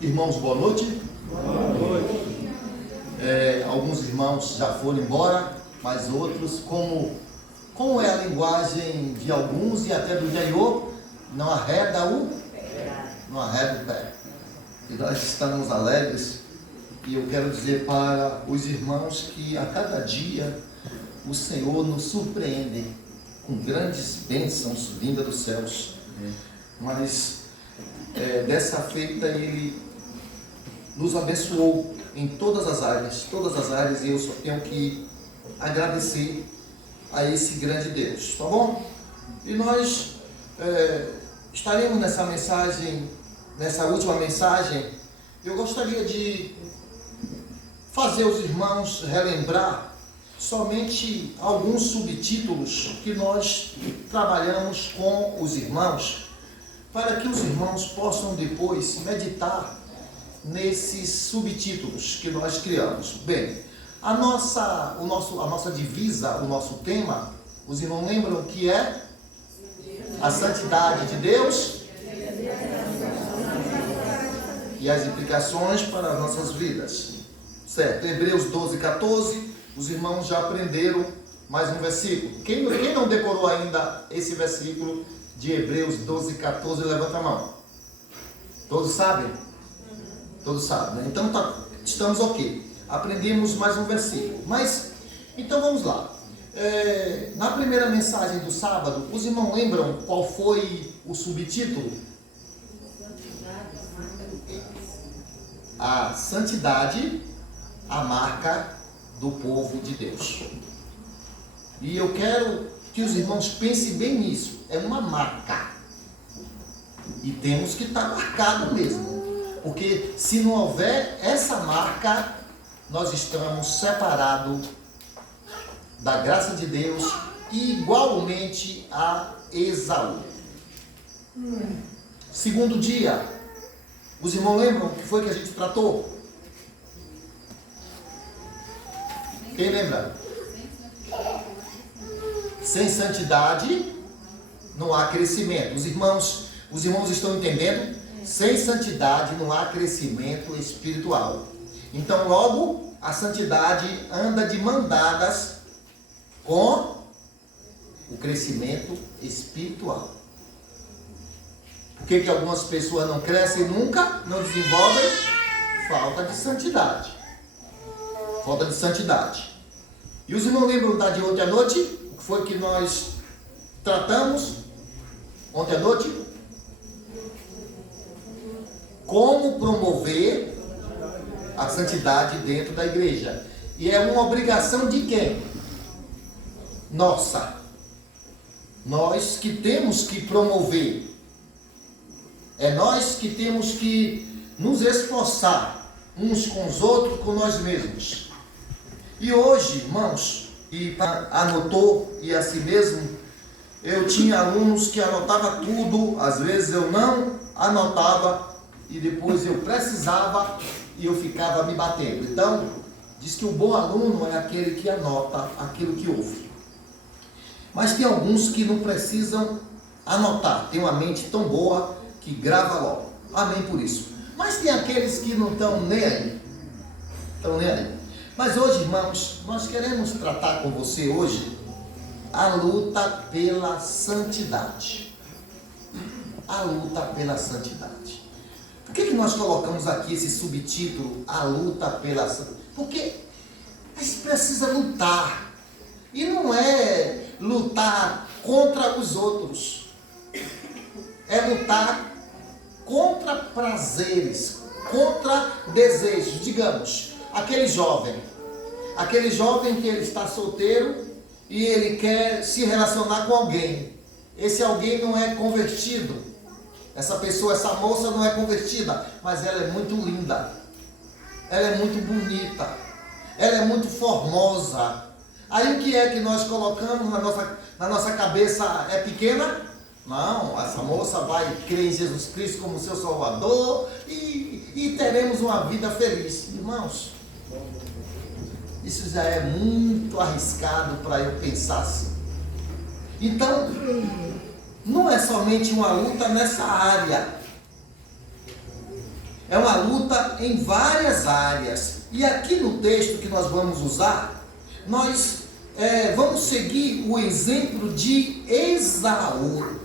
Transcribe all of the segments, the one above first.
Irmãos, boa noite. Boa noite. Alguns irmãos já foram embora, mas outros, como é a linguagem de alguns e até do Jaiô, não arreda o pé. E nós estamos alegres, e eu quero dizer para os irmãos que a cada dia o Senhor nos surpreende com grandes bênçãos vindas dos céus. Mas dessa feita Ele nos abençoou em todas as áreas, e eu só tenho que agradecer a esse grande Deus, tá bom? E nós estaremos nessa mensagem, nessa última mensagem. Eu gostaria de fazer os irmãos relembrar somente alguns subtítulos que nós trabalhamos com os irmãos, para que os irmãos possam depois meditar nesses subtítulos que nós criamos. Bem, a nossa divisa, o nosso tema, os irmãos lembram que é a santidade de Deus e as implicações para as nossas vidas, certo? Hebreus 12, 14, os irmãos já aprenderam mais um versículo. Quem não decorou ainda esse versículo de Hebreus 12, 14, levanta a mão. Todos sabem? Todos sabem, né? Então estamos ok. Aprendemos mais um versículo. Mas, então vamos lá. Na primeira mensagem do sábado, os irmãos lembram qual foi o subtítulo? A santidade, a marca do povo de Deus. E eu quero que os irmãos pensem bem nisso. É uma marca. E temos que estar marcado mesmo. Porque se não houver essa marca, nós estamos separados da graça de Deus, igualmente a Esaú. Segundo dia, os irmãos lembram o que foi que a gente tratou? Quem lembra? Sem santidade não há crescimento. Os irmãos estão entendendo? Sem santidade não há crescimento espiritual. Então, logo, a santidade anda de mãos dadas com o crescimento espiritual. Por que algumas pessoas não crescem nunca, não desenvolvem? Falta de santidade. Falta de santidade. E os irmãos lembram da de ontem à noite? O que foi que nós tratamos ontem à noite? Como promover a santidade dentro da igreja. E é uma obrigação de quem? Nossa. Nós que temos que promover. É nós que temos que nos esforçar uns com os outros, com nós mesmos. E hoje, irmãos, e anotou, e assim mesmo, eu tinha alunos que anotavam tudo, às vezes eu não anotava, e depois eu precisava e eu ficava me batendo. Então, diz que o bom aluno é aquele que anota aquilo que ouve. Mas tem alguns que não precisam anotar, tem uma mente tão boa que grava logo. Amém por isso. Mas tem aqueles que não estão nem aí. Estão nem aí. Mas hoje, irmãos, nós queremos tratar com você hoje a luta pela santidade. A luta pela santidade. Por que nós colocamos aqui esse subtítulo, a luta pela santidade? Porque a gente precisa lutar. E não é lutar contra os outros. É lutar contra prazeres, contra desejos. Digamos, aquele jovem que ele está solteiro e ele quer se relacionar com alguém. Esse alguém não é convertido. Essa moça não é convertida, mas ela é muito linda, ela é muito bonita, ela é muito formosa. Aí o que é que nós colocamos na nossa cabeça? É pequena? Não, essa moça vai crer em Jesus Cristo como seu Salvador e teremos uma vida feliz. Irmãos, isso já é muito arriscado para eu pensar assim. Então, não é somente uma luta nessa área. É uma luta em várias áreas. E aqui no texto que nós vamos usar, nós vamos seguir o exemplo de Esaú.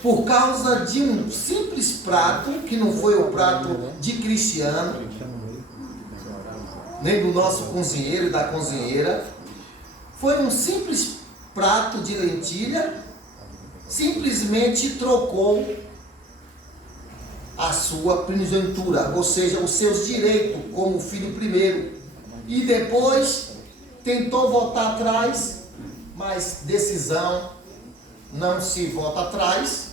Por causa de um simples prato, que não foi o prato de Cristiano, nem do nosso cozinheiro e da cozinheira. Foi um simples prato de lentilha, simplesmente trocou a sua primogenitura, ou seja, os seus direitos como filho primeiro. E depois tentou voltar atrás, mas decisão não se volta atrás.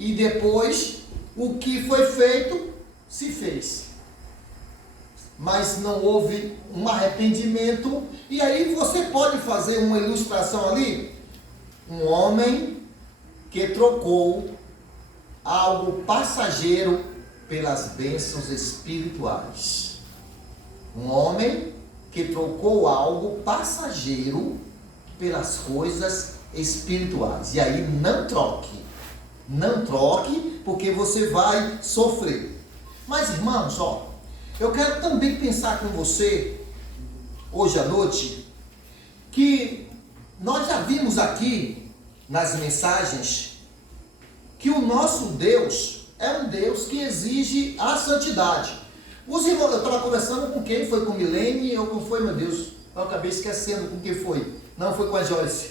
E depois o que foi feito se fez. Mas não houve um arrependimento. E aí você pode fazer uma ilustração ali. Um homem que trocou algo passageiro pelas bênçãos espirituais. Um homem que trocou algo passageiro pelas coisas espirituais. E aí não troque. Não troque, porque você vai sofrer. Mas irmãos, eu quero também pensar com você, hoje à noite, que nós já vimos aqui, nas mensagens, que o nosso Deus é um Deus que exige a santidade. Os irmãos, eu estava conversando com quem? Foi com Milene ou com foi, meu Deus? Eu acabei esquecendo com quem foi. Não, foi com a Joyce.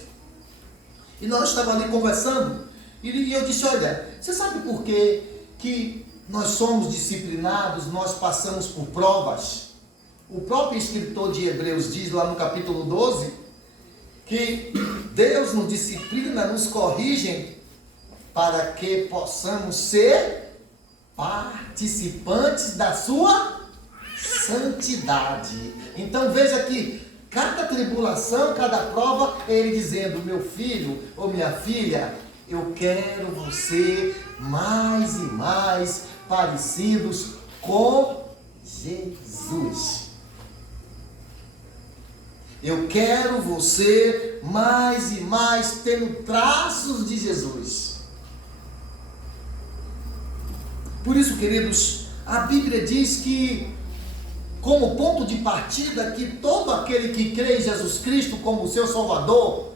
E nós estávamos ali conversando, e eu disse, olha, você sabe por que nós somos disciplinados, nós passamos por provas? O próprio escritor de Hebreus diz lá no capítulo 12, que Deus nos disciplina, nos corrige, para que possamos ser participantes da sua santidade. Então veja que cada tribulação, cada prova, é Ele dizendo, meu filho ou minha filha, eu quero você mais e mais parecidos com Jesus. Eu quero você mais e mais tendo traços de Jesus. Por isso, queridos, a Bíblia diz que, como ponto de partida, que todo aquele que crê em Jesus Cristo como seu Salvador,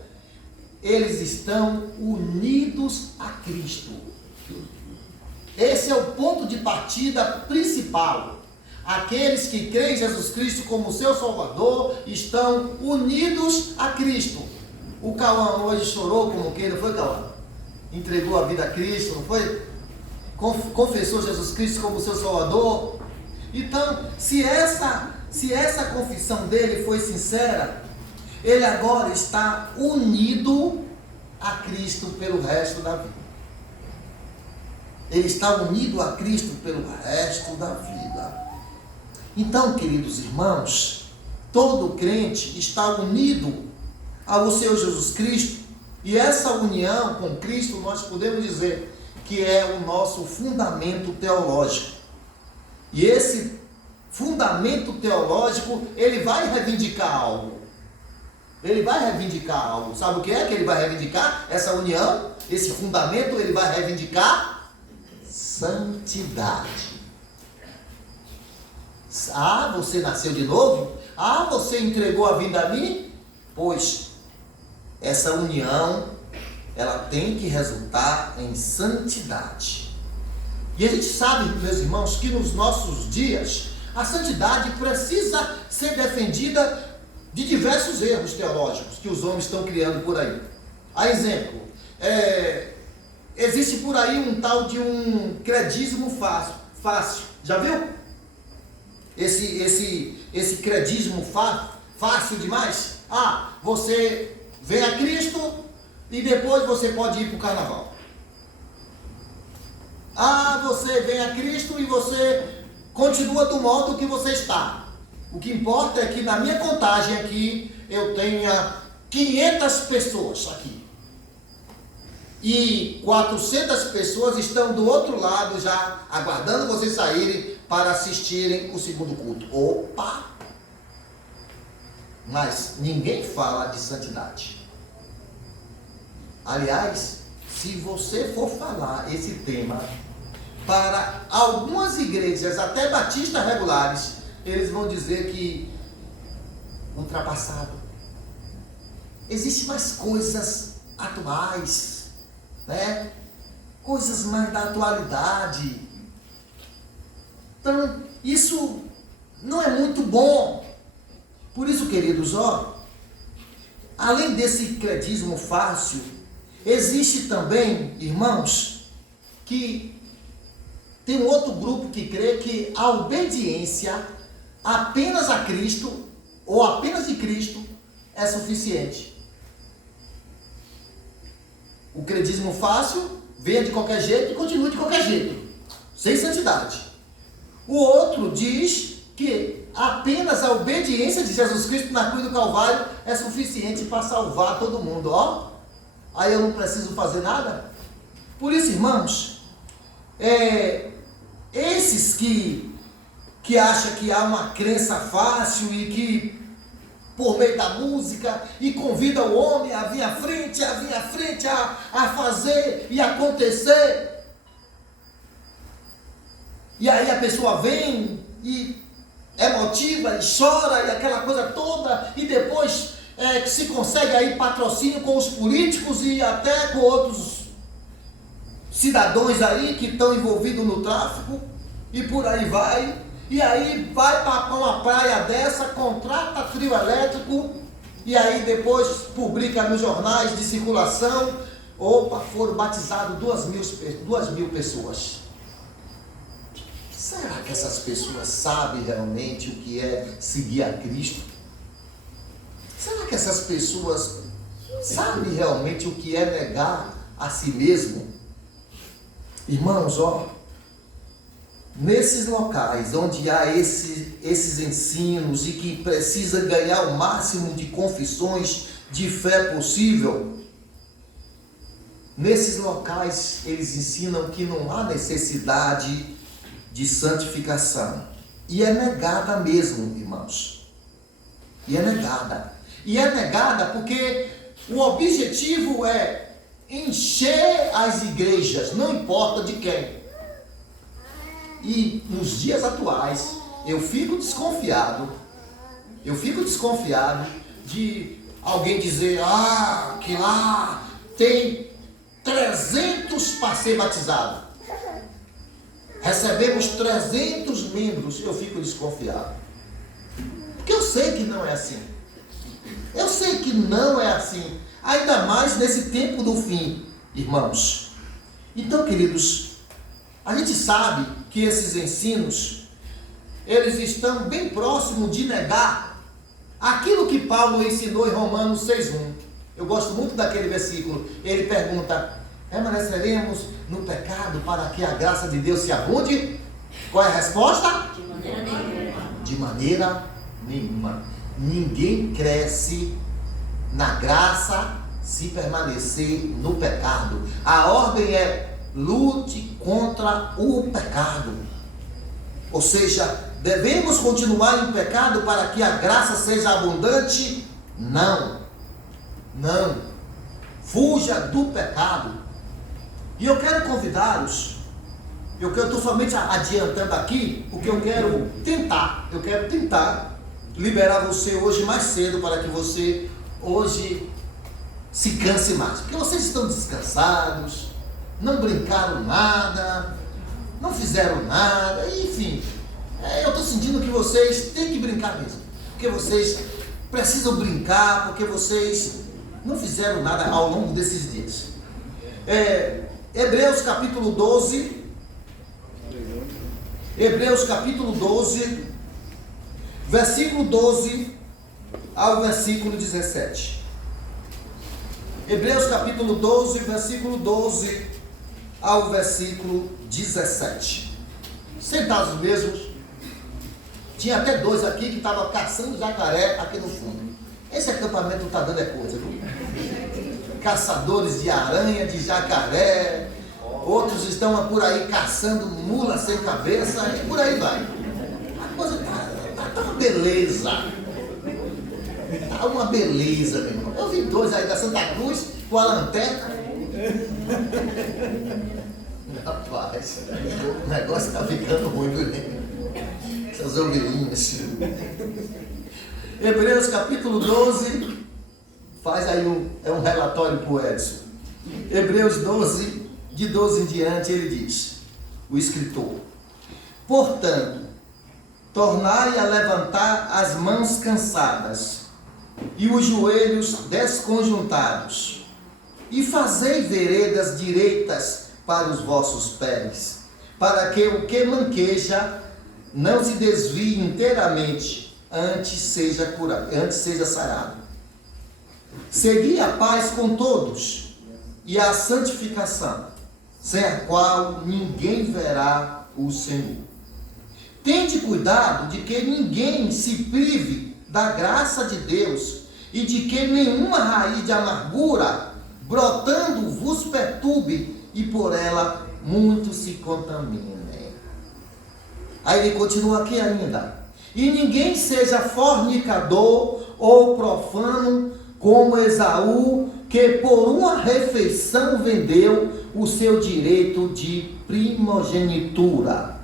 eles estão unidos a Cristo. Esse é o ponto de partida principal. Aqueles que creem em Jesus Cristo como seu Salvador estão unidos a Cristo. O Cauã hoje chorou como quem, não foi, Cauã? Entregou a vida a Cristo, não foi? Confessou Jesus Cristo como seu Salvador. Então, se essa confissão dele foi sincera, ele agora está unido a Cristo pelo resto da vida. Ele está unido a Cristo pelo resto da vida. Então, queridos irmãos, todo crente está unido ao Senhor Jesus Cristo. E essa união com Cristo, nós podemos dizer que é o nosso fundamento teológico. E esse fundamento teológico, ele vai reivindicar algo. Ele vai reivindicar algo. Sabe o que é que ele vai reivindicar? Essa união, esse fundamento, ele vai reivindicar santidade. Ah, você nasceu de novo? Ah, você entregou a vida a mim? Pois, essa união, ela tem que resultar em santidade. E a gente sabe, meus irmãos, que nos nossos dias, a santidade precisa ser defendida de diversos erros teológicos que os homens estão criando por aí. A exemplo, existe por aí um tal de um credismo fácil. Já viu? Esse credismo fácil demais. Ah, você vem a Cristo e depois você pode ir para o carnaval. Ah, você vem a Cristo e você continua do modo que você está. O que importa é que na minha contagem aqui, eu tenha 500 pessoas aqui. E 400 pessoas estão do outro lado já, aguardando vocês saírem para assistirem o segundo culto. Opa! Mas ninguém fala de santidade. Aliás, se você for falar esse tema, para algumas igrejas, até batistas regulares, eles vão dizer que ultrapassado. Existem mais coisas atuais, né? Coisas mais da atualidade. Então, isso não é muito bom. Por isso, queridos, além desse credismo fácil, existe também, irmãos, que tem um outro grupo que crê que a obediência apenas a Cristo, ou apenas de Cristo, é suficiente. O credismo fácil venha de qualquer jeito e continue de qualquer jeito, sem santidade. O outro diz que apenas a obediência de Jesus Cristo na cruz do Calvário é suficiente para salvar todo mundo. Aí eu não preciso fazer nada. Por isso, irmãos, esses que acham que há uma crença fácil e que por meio da música e convida o homem a vir à frente, a fazer e acontecer. E aí a pessoa vem e emotiva e chora e aquela coisa toda, e depois se consegue aí patrocínio com os políticos e até com outros cidadãos aí que estão envolvidos no tráfico, e por aí vai. E aí vai para uma praia dessa, contrata trio elétrico, e aí depois publica nos jornais de circulação, foram batizados 2.000 pessoas. Será que essas pessoas sabem realmente o que é seguir a Cristo? Será que essas pessoas sabem realmente o que é negar a si mesmo? Irmãos, nesses locais onde há esses ensinos e que precisa ganhar o máximo de confissões de fé possível, nesses locais eles ensinam que não há necessidade de santificação. E é negada mesmo, irmãos. E é negada. E é negada porque o objetivo é encher as igrejas, não importa de quem. E nos dias atuais, eu fico desconfiado de alguém dizer, que lá tem 300 para ser batizado. Recebemos 300 membros, eu fico desconfiado. Porque eu sei que não é assim. Eu sei que não é assim. Ainda mais nesse tempo do fim, irmãos. Então, queridos, a gente sabe que esses ensinos, eles estão bem próximos de negar aquilo que Paulo ensinou em Romanos 6:1. Eu gosto muito daquele versículo. Ele pergunta, permaneceremos no pecado para que a graça de Deus se abunde? Qual é a resposta? De maneira nenhuma. De maneira nenhuma. Ninguém cresce na graça se permanecer no pecado. A ordem é lute contra o pecado. Ou seja, devemos continuar em pecado para que a graça seja abundante? Não. Fuja do pecado. E eu quero convidá-los, eu estou somente adiantando aqui, porque eu quero tentar liberar você hoje mais cedo, para que você hoje se canse mais. Porque vocês estão descansados, não brincaram nada, não fizeram nada, enfim. Eu estou sentindo que vocês têm que brincar mesmo, porque vocês precisam brincar, porque vocês não fizeram nada ao longo desses dias. Hebreus capítulo 12, versículo 12 ao versículo 17. Hebreus capítulo 12, versículo 12 ao versículo 17. Sentados mesmos. Tinha até dois aqui que estavam caçando jacaré aqui no fundo. Esse acampamento está dando coisa, viu? Caçadores de aranha, de jacaré. Outros estão por aí caçando mula sem cabeça e por aí vai. A coisa tá uma beleza. Tá uma beleza, meu irmão. Eu vi dois aí da Santa Cruz com a lanterna. Rapaz, o negócio está ficando ruim, viu? Essas ovelhinhas. Hebreus capítulo 12, faz aí um relatório para o Edson. Hebreus 12, de 12 em diante, ele diz, o escritor: portanto, tornai a levantar as mãos cansadas e os joelhos desconjuntados, e fazei veredas direitas para os vossos pés, para que o que manqueja não se desvie inteiramente, antes seja curado, antes seja sarado. Segui a paz com todos e a santificação, sem a qual ninguém verá o Senhor. Tende cuidado de que ninguém se prive da graça de Deus e de que nenhuma raiz de amargura brotando vos perturbe e por ela muitos se contaminem. Aí ele continua aqui ainda: e ninguém seja fornicador ou profano como Esaú, que por uma refeição vendeu o seu direito de primogenitura.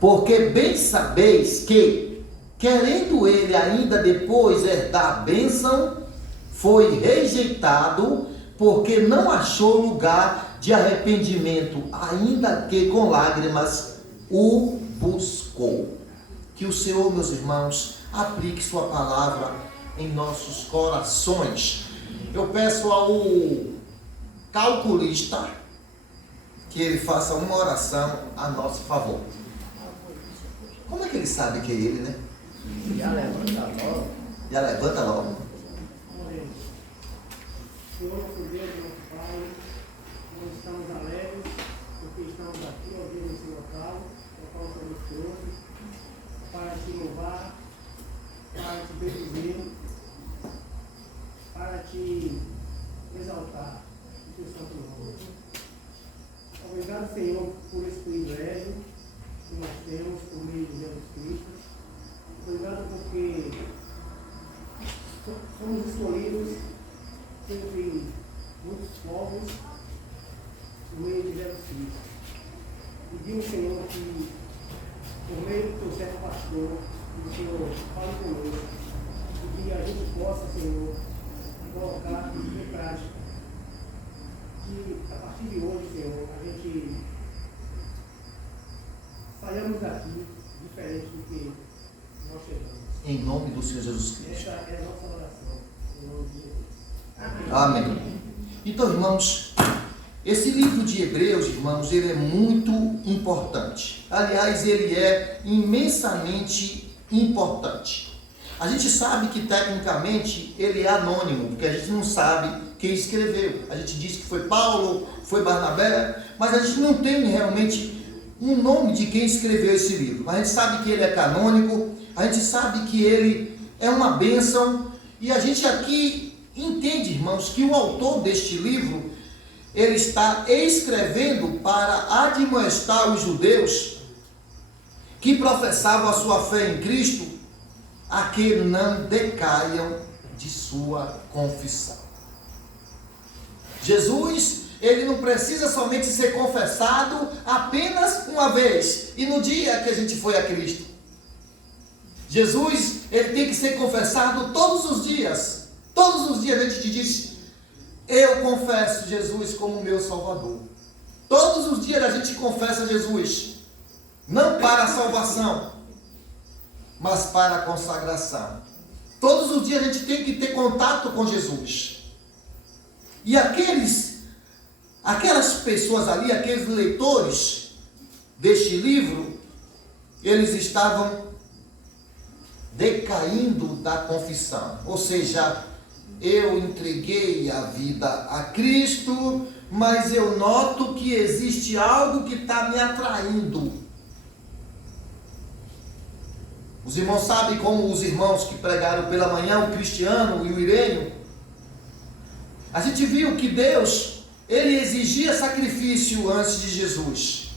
Porque bem sabeis que, querendo ele ainda depois herdar a bênção, foi rejeitado, porque não achou lugar de arrependimento, ainda que com lágrimas o buscou. Que o Senhor, meus irmãos, aplique sua palavra em nossos corações. Eu peço ao calculista que ele faça uma oração a nosso favor. Como é que ele sabe que é ele, né? Já levanta logo. Já levanta logo. Senhor, nosso Deus, nosso Pai, nós estamos alegres porque estamos aqui, ó Deus, nesse local o Senhor nos trouxe, para te louvar, para te bendizer, para te exaltar o teu santo nome. Obrigado, Senhor, por esse privilégio que nós temos por meio de Jesus Cristo. Obrigado porque somos escolhidos entre muitos povos no meio de Jesus Cristo. Pedimos, Senhor, que por meio do teu servo pastor, que o Senhor fale conosco, e que a gente possa, Senhor, colocar em prática. Que a partir de hoje, Senhor, a gente saiamos daqui diferente do que nós chegamos. Em nome do Senhor Jesus Cristo. Essa é a nossa oração, em nome de Jesus. Amém. Então, irmãos, esse livro de Hebreus, irmãos, ele é muito importante. Aliás, ele é imensamente importante. A gente sabe que tecnicamente ele é anônimo, porque a gente não sabe quem escreveu. A gente diz que foi Paulo, foi Barnabé, mas a gente não tem realmente um nome de quem escreveu esse livro. Mas a gente sabe que ele é canônico, a gente sabe que ele é uma bênção, e a gente aqui entende, irmãos, que o autor deste livro, ele está escrevendo para admoestar os judeus que professavam a sua fé em Cristo, a que não decaiam de sua confissão. Jesus, ele não precisa somente ser confessado apenas uma vez, e no dia que a gente foi a Cristo. Jesus, ele tem que ser confessado todos os dias. Todos os dias a gente diz: eu confesso Jesus como meu Salvador. Todos os dias a gente confessa Jesus, não para a salvação, mas para a consagração. Todos os dias a gente tem que ter contato com Jesus. E aquelas pessoas ali, aqueles leitores deste livro, eles estavam decaindo da confissão. Ou seja, eu entreguei a vida a Cristo, mas eu noto que existe algo que está me atraindo. Os irmãos sabem como os irmãos que pregaram pela manhã, o Cristiano e o Irênio, a gente viu que Deus, ele exigia sacrifício antes de Jesus,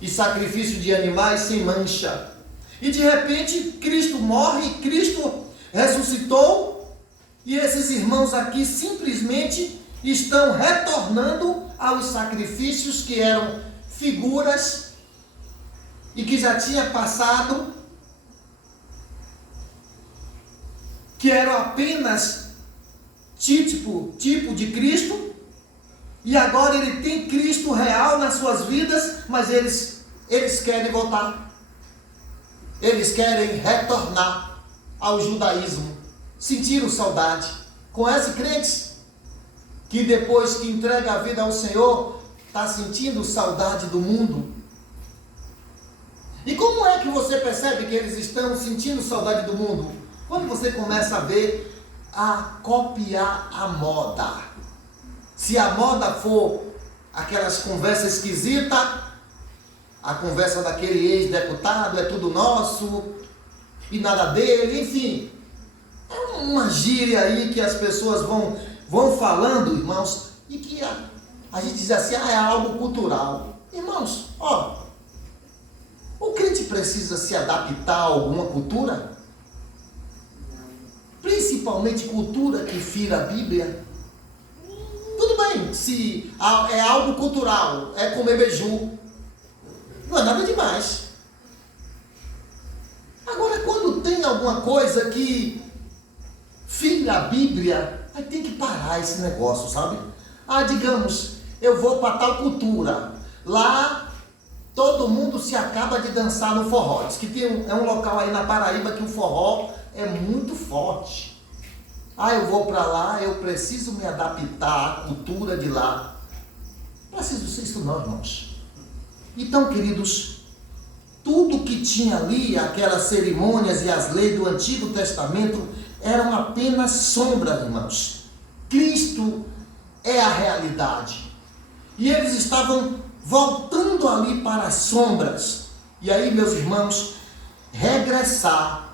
e sacrifício de animais sem mancha. E de repente Cristo morre, Cristo ressuscitou, e esses irmãos aqui simplesmente estão retornando aos sacrifícios que eram figuras e que já tinha passado, que eram apenas tipo de Cristo, e agora ele tem Cristo real nas suas vidas, mas eles querem voltar. Eles querem retornar ao judaísmo. Sentiram saudade. Conhece crentes que depois que entrega a vida ao Senhor, está sentindo saudade do mundo? E como é que você percebe que eles estão sentindo saudade do mundo? Quando você começa a ver, a copiar a moda. Se a moda for aquelas conversas esquisitas, a conversa daquele ex-deputado, é tudo nosso, e nada dele, enfim. É uma gíria aí que as pessoas vão falando, irmãos, e que a gente diz assim, é algo cultural. Irmãos, o crente precisa se adaptar a alguma cultura? Principalmente cultura que fira a Bíblia. Tudo bem, se é algo cultural, é comer beiju, não é nada demais. Agora, quando tem alguma coisa que fira a Bíblia, aí tem que parar esse negócio, sabe? Digamos, eu vou para tal cultura, lá todo mundo se acaba de dançar no forró. Diz que é um local aí na Paraíba que o forró é muito forte. Eu vou para lá, eu preciso me adaptar à cultura de lá. Não preciso ser isso não, irmãos. Então, queridos, tudo que tinha ali, aquelas cerimônias e as leis do Antigo Testamento, eram apenas sombras, irmãos. Cristo é a realidade. E eles estavam voltando ali para as sombras. E aí, meus irmãos, regressar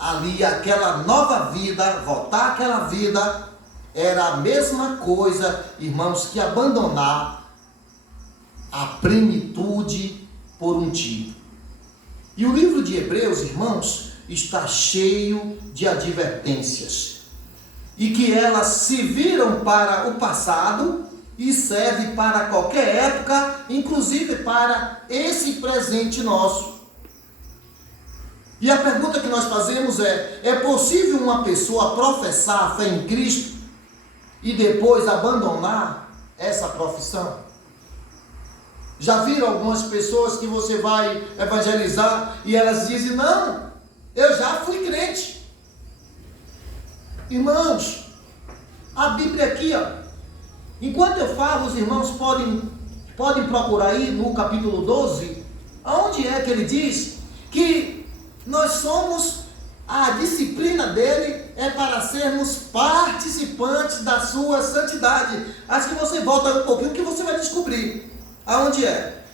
ali aquela nova vida, voltar àquela vida, era a mesma coisa, irmãos, que abandonar a plenitude por um tipo. E o livro de Hebreus, irmãos, está cheio de advertências, e que elas se viram para o passado e serve para qualquer época, inclusive para esse presente nosso. E a pergunta que nós fazemos é possível uma pessoa professar a fé em Cristo e depois abandonar essa profissão? Já viram algumas pessoas que você vai evangelizar e elas dizem, não, eu já fui crente. Irmãos, a Bíblia aqui, enquanto eu falo, os irmãos podem procurar aí no capítulo 12, onde é que ele diz que nós somos, a disciplina dele é para sermos participantes da sua santidade. Acho que você volta um pouquinho que você vai descobrir aonde é,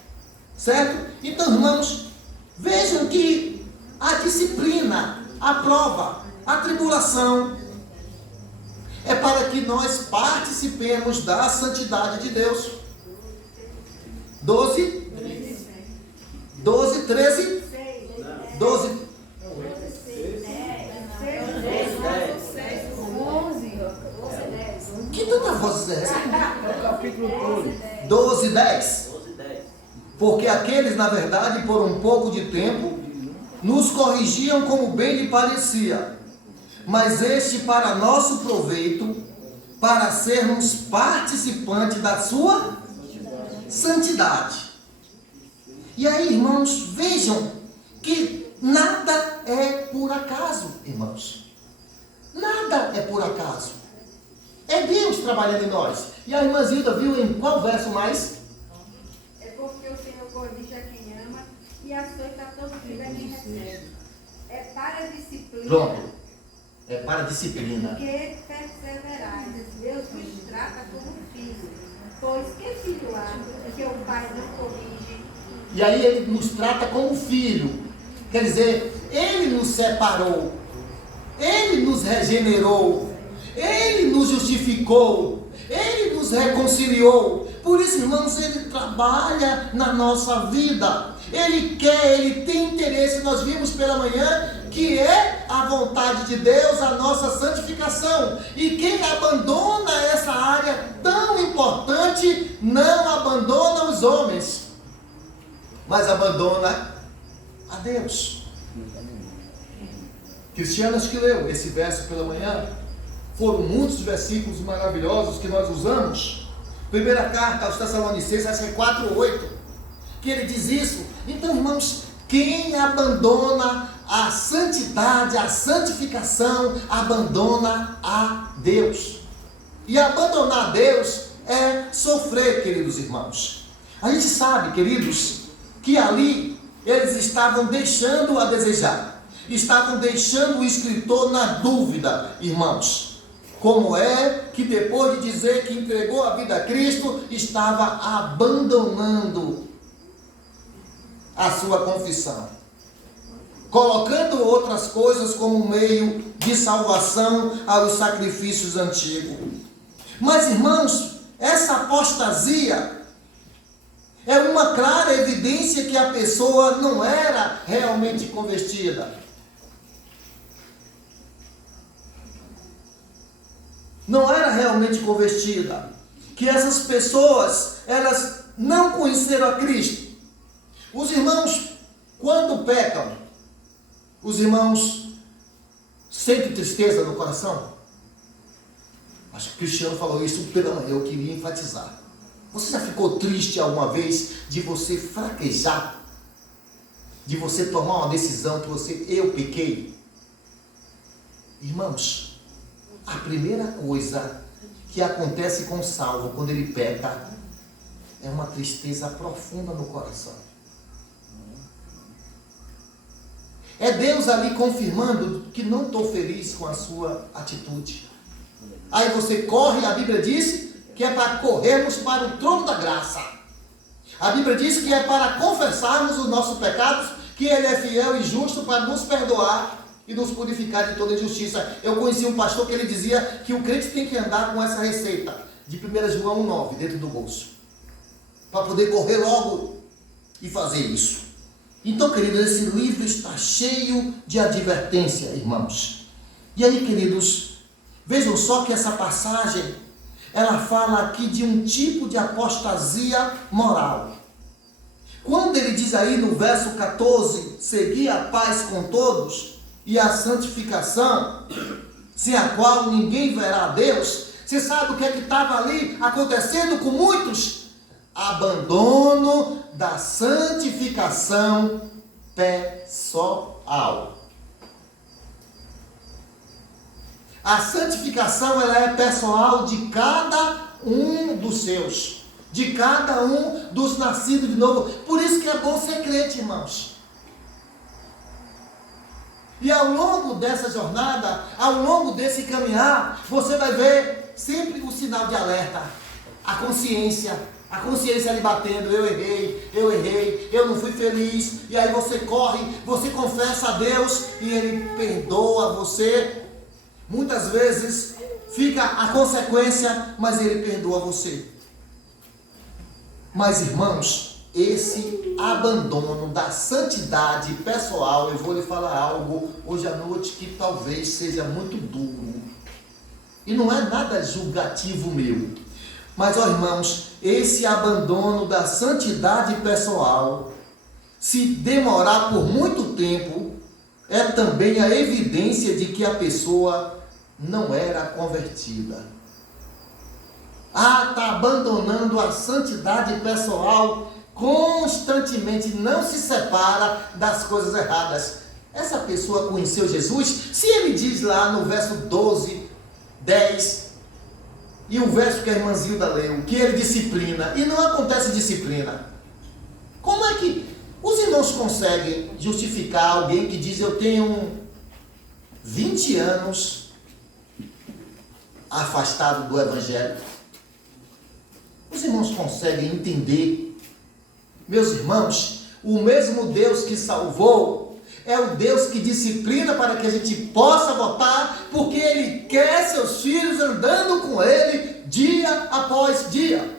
certo? Então, irmãos, vejam que a disciplina, a prova, a tribulação é para que nós participemos da santidade de Deus. 12, 13, 12. Que tanta voz é essa? É o capítulo 12, 10. Porque aqueles, na verdade, por um pouco de tempo, nos corrigiam como bem lhe parecia, mas este para nosso proveito, para sermos participantes da sua santidade. E aí, irmãos, vejam que nada é por acaso, irmãos. Nada é por acaso. É Deus trabalhando em nós. E a irmã Zilda viu em qual verso mais? É porque o Senhor corrige a quem ama e açoita todo filho a quem recebe. É para a disciplina. Pronto. É para a disciplina. Que perseverais. Deus vos trata como filho. Pois que filho há que o pai não corrige? E aí ele nos trata como filho. Quer dizer, ele nos separou. Ele nos regenerou. Ele nos justificou. Ele nos reconciliou. Por isso, irmãos, ele trabalha na nossa vida. Ele quer, ele tem interesse. Nós vimos pela manhã que é a vontade de Deus a nossa santificação. E quem abandona essa área tão importante, não abandona os homens. mas abandona a Deus. Cristiano, acho que leu esse verso pela manhã. Foram muitos versículos maravilhosos que nós usamos. Primeira carta aos Tessalonicenses, acho que é 4:8, que ele diz isso. Então, irmãos, quem abandona a santidade, a santificação, abandona a Deus. E abandonar a Deus é sofrer, queridos irmãos. A gente sabe, queridos, que ali eles estavam deixando a desejar. Estavam deixando o escritor na dúvida, irmãos. Como é que depois de dizer que entregou a vida a Cristo, estava abandonando a sua confissão, colocando outras coisas como meio de salvação aos sacrifícios antigos. Mas, irmãos, essa apostasia é uma clara evidência que a pessoa não era realmente convertida. Não era realmente convertida. Que essas pessoas, elas não conheceram a Cristo. Os irmãos, quando pecam, os irmãos sentem tristeza no coração? Acho que o Cristiano falou isso pela manhã, eu queria enfatizar. Você já ficou triste alguma vez de você fraquejar? De você tomar uma decisão que eu pequei? Irmãos, a primeira coisa que acontece com o salvo quando ele peca é uma tristeza profunda no coração. É Deus ali confirmando que não estou feliz com a sua atitude. Aí você corre, a Bíblia diz que é para corrermos para o trono da graça. A Bíblia diz que é para confessarmos os nossos pecados, que Ele é fiel e justo para nos perdoar e nos purificar de toda injustiça. Eu conheci um pastor que ele dizia que o crente tem que andar com essa receita de 1 João 9 dentro do bolso, para poder correr logo e fazer isso. Então, queridos, esse livro está cheio de advertência, irmãos. E aí, queridos, vejam só que essa passagem, ela fala aqui de um tipo de apostasia moral. Quando ele diz aí no verso 14, segui a paz com todos e a santificação, sem a qual ninguém verá a Deus. Você sabe o que é que estava ali acontecendo com muitos? Abandono da santificação pessoal. A santificação, ela é pessoal de cada um dos seus, de cada um dos nascidos de novo. Por isso que é bom ser crente, irmãos. E ao longo dessa jornada, ao longo desse caminhar, você vai ver sempre o sinal de alerta, a consciência ali batendo, eu errei, eu não fui feliz. E aí você corre, você confessa a Deus e Ele perdoa você. Muitas vezes fica a consequência, mas Ele perdoa você. Mas, irmãos, esse abandono da santidade pessoal, eu vou lhe falar algo hoje à noite que talvez seja muito duro. E não é nada julgativo meu. Mas, ó irmãos, esse abandono da santidade pessoal, se demorar por muito tempo, é também a evidência de que a pessoa não era convertida. Está abandonando a santidade pessoal constantemente, não se separa das coisas erradas. Essa pessoa conheceu Jesus? Se ele diz lá no verso 12, 10, e o verso que a irmã Zilda leu, que ele disciplina, e não acontece disciplina, como é que os irmãos conseguem justificar alguém que diz: eu tenho 20 anos afastado do Evangelho? Os irmãos conseguem entender? Meus irmãos, o mesmo Deus que salvou é o Deus que disciplina para que a gente possa voltar, porque Ele quer seus filhos andando com Ele dia após dia.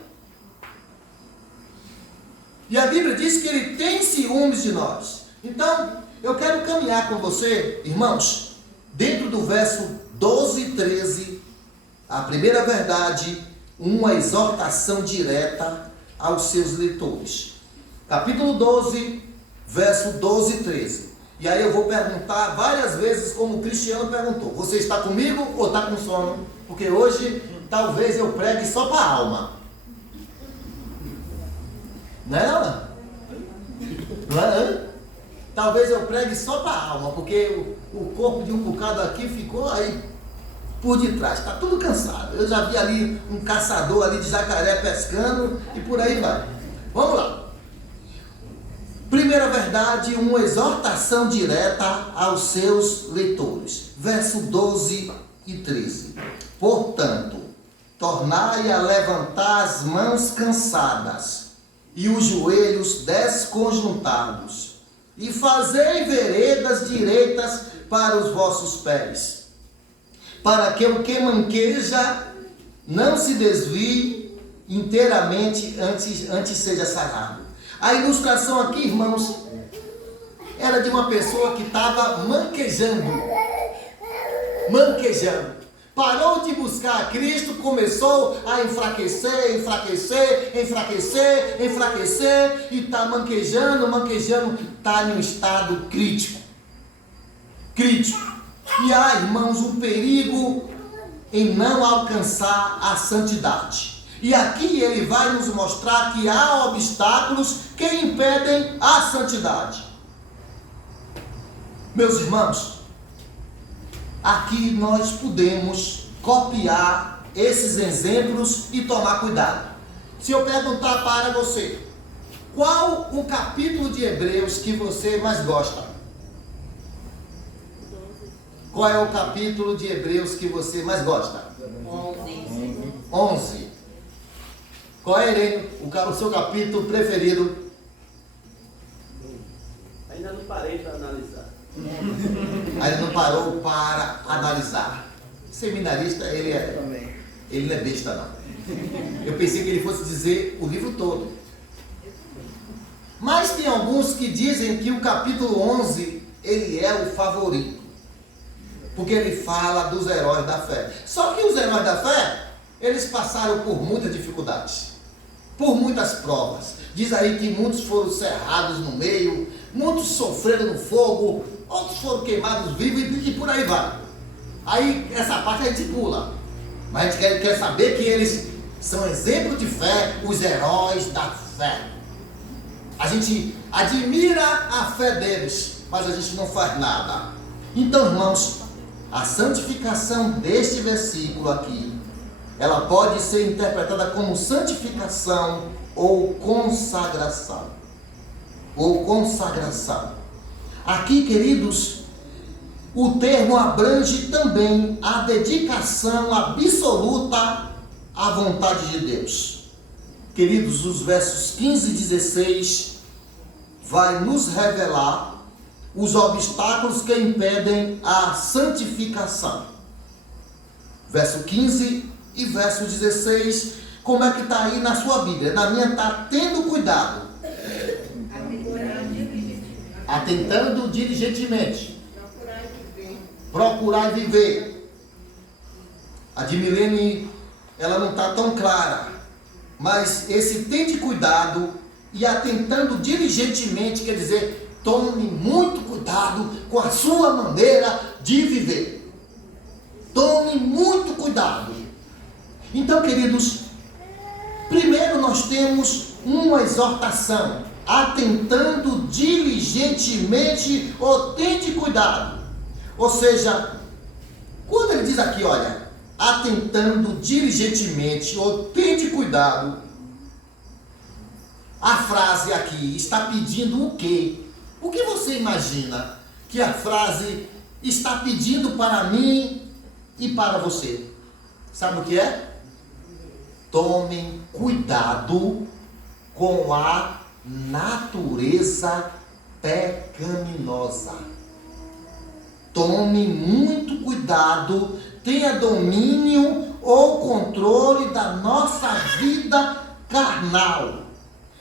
E a Bíblia diz que Ele tem ciúmes de nós. Então, eu quero caminhar com você, irmãos, dentro do verso 12 e 13, a primeira verdade, uma exortação direta aos seus leitores. Capítulo 12, verso 12 e 13. E aí eu vou perguntar várias vezes como o Cristiano perguntou. Você está comigo ou está com sono? Porque hoje talvez eu pregue só para a alma. Não é, Ana? Não é? Talvez eu pregue só para a alma, porque o corpo de um bocado aqui ficou aí por detrás. Está tudo cansado. Eu já vi ali um caçador ali de jacaré pescando e por aí vai. Vamos lá. Primeira verdade, uma exortação direta aos seus leitores. Verso 12 e 13. Portanto, tornai a levantar as mãos cansadas e os joelhos desconjuntados, e fazei veredas direitas para os vossos pés, para que o que manqueja não se desvie inteiramente antes seja sarado. A ilustração aqui, irmãos, era de uma pessoa que estava manquejando. Parou de buscar a Cristo, começou a enfraquecer, e está manquejando, está em um estado crítico. E há, irmãos, um perigo em não alcançar a santidade. E aqui ele vai nos mostrar que há obstáculos que impedem a santidade. Meus irmãos, aqui nós podemos copiar esses exemplos e tomar cuidado. Se eu perguntar para você, qual o capítulo de Hebreus que você mais gosta? Qual é o capítulo de Hebreus que você mais gosta? 11. Qual é, Irene, o seu capítulo preferido? Ainda não parei para analisar. Ainda não parou para analisar. Seminarista, ele não é besta, não. Eu pensei que ele fosse dizer o livro todo. Mas tem alguns que dizem que o capítulo 11, ele é o favorito. Porque ele fala dos heróis da fé. Só que os heróis da fé, eles passaram por muitas dificuldades, por muitas provas. Diz aí que muitos foram cerrados no meio, muitos sofreram no fogo, outros foram queimados vivos e por aí vai. Aí essa parte a gente pula. Mas a gente quer saber que eles são exemplo de fé, os heróis da fé. A gente admira a fé deles, mas a gente não faz nada. Então, irmãos, a santificação deste versículo aqui, ela pode ser interpretada como santificação ou consagração. Aqui, queridos, o termo abrange também a dedicação absoluta à vontade de Deus. Queridos, os versos 15 e 16 vai nos revelar os obstáculos que impedem a santificação. Verso 15 e verso 16, como é que está aí na sua Bíblia? Na minha está tendo cuidado. Atentando diligentemente. Procurar viver. A de Milene, ela não está tão clara. Mas esse tende cuidado e atentando diligentemente quer dizer, tome muito cuidado com a sua maneira de viver. Tome muito cuidado. Então, queridos, primeiro nós temos uma exortação. Atentando diligentemente ou tende cuidado. Ou seja, quando ele diz aqui, olha, atentando diligentemente ou tende cuidado, a frase aqui está pedindo o quê? O que você imagina que a frase está pedindo para mim e para você? Sabe o que é? Tomem cuidado com a natureza pecaminosa. Tome muito cuidado, tenha domínio ou controle da nossa vida carnal.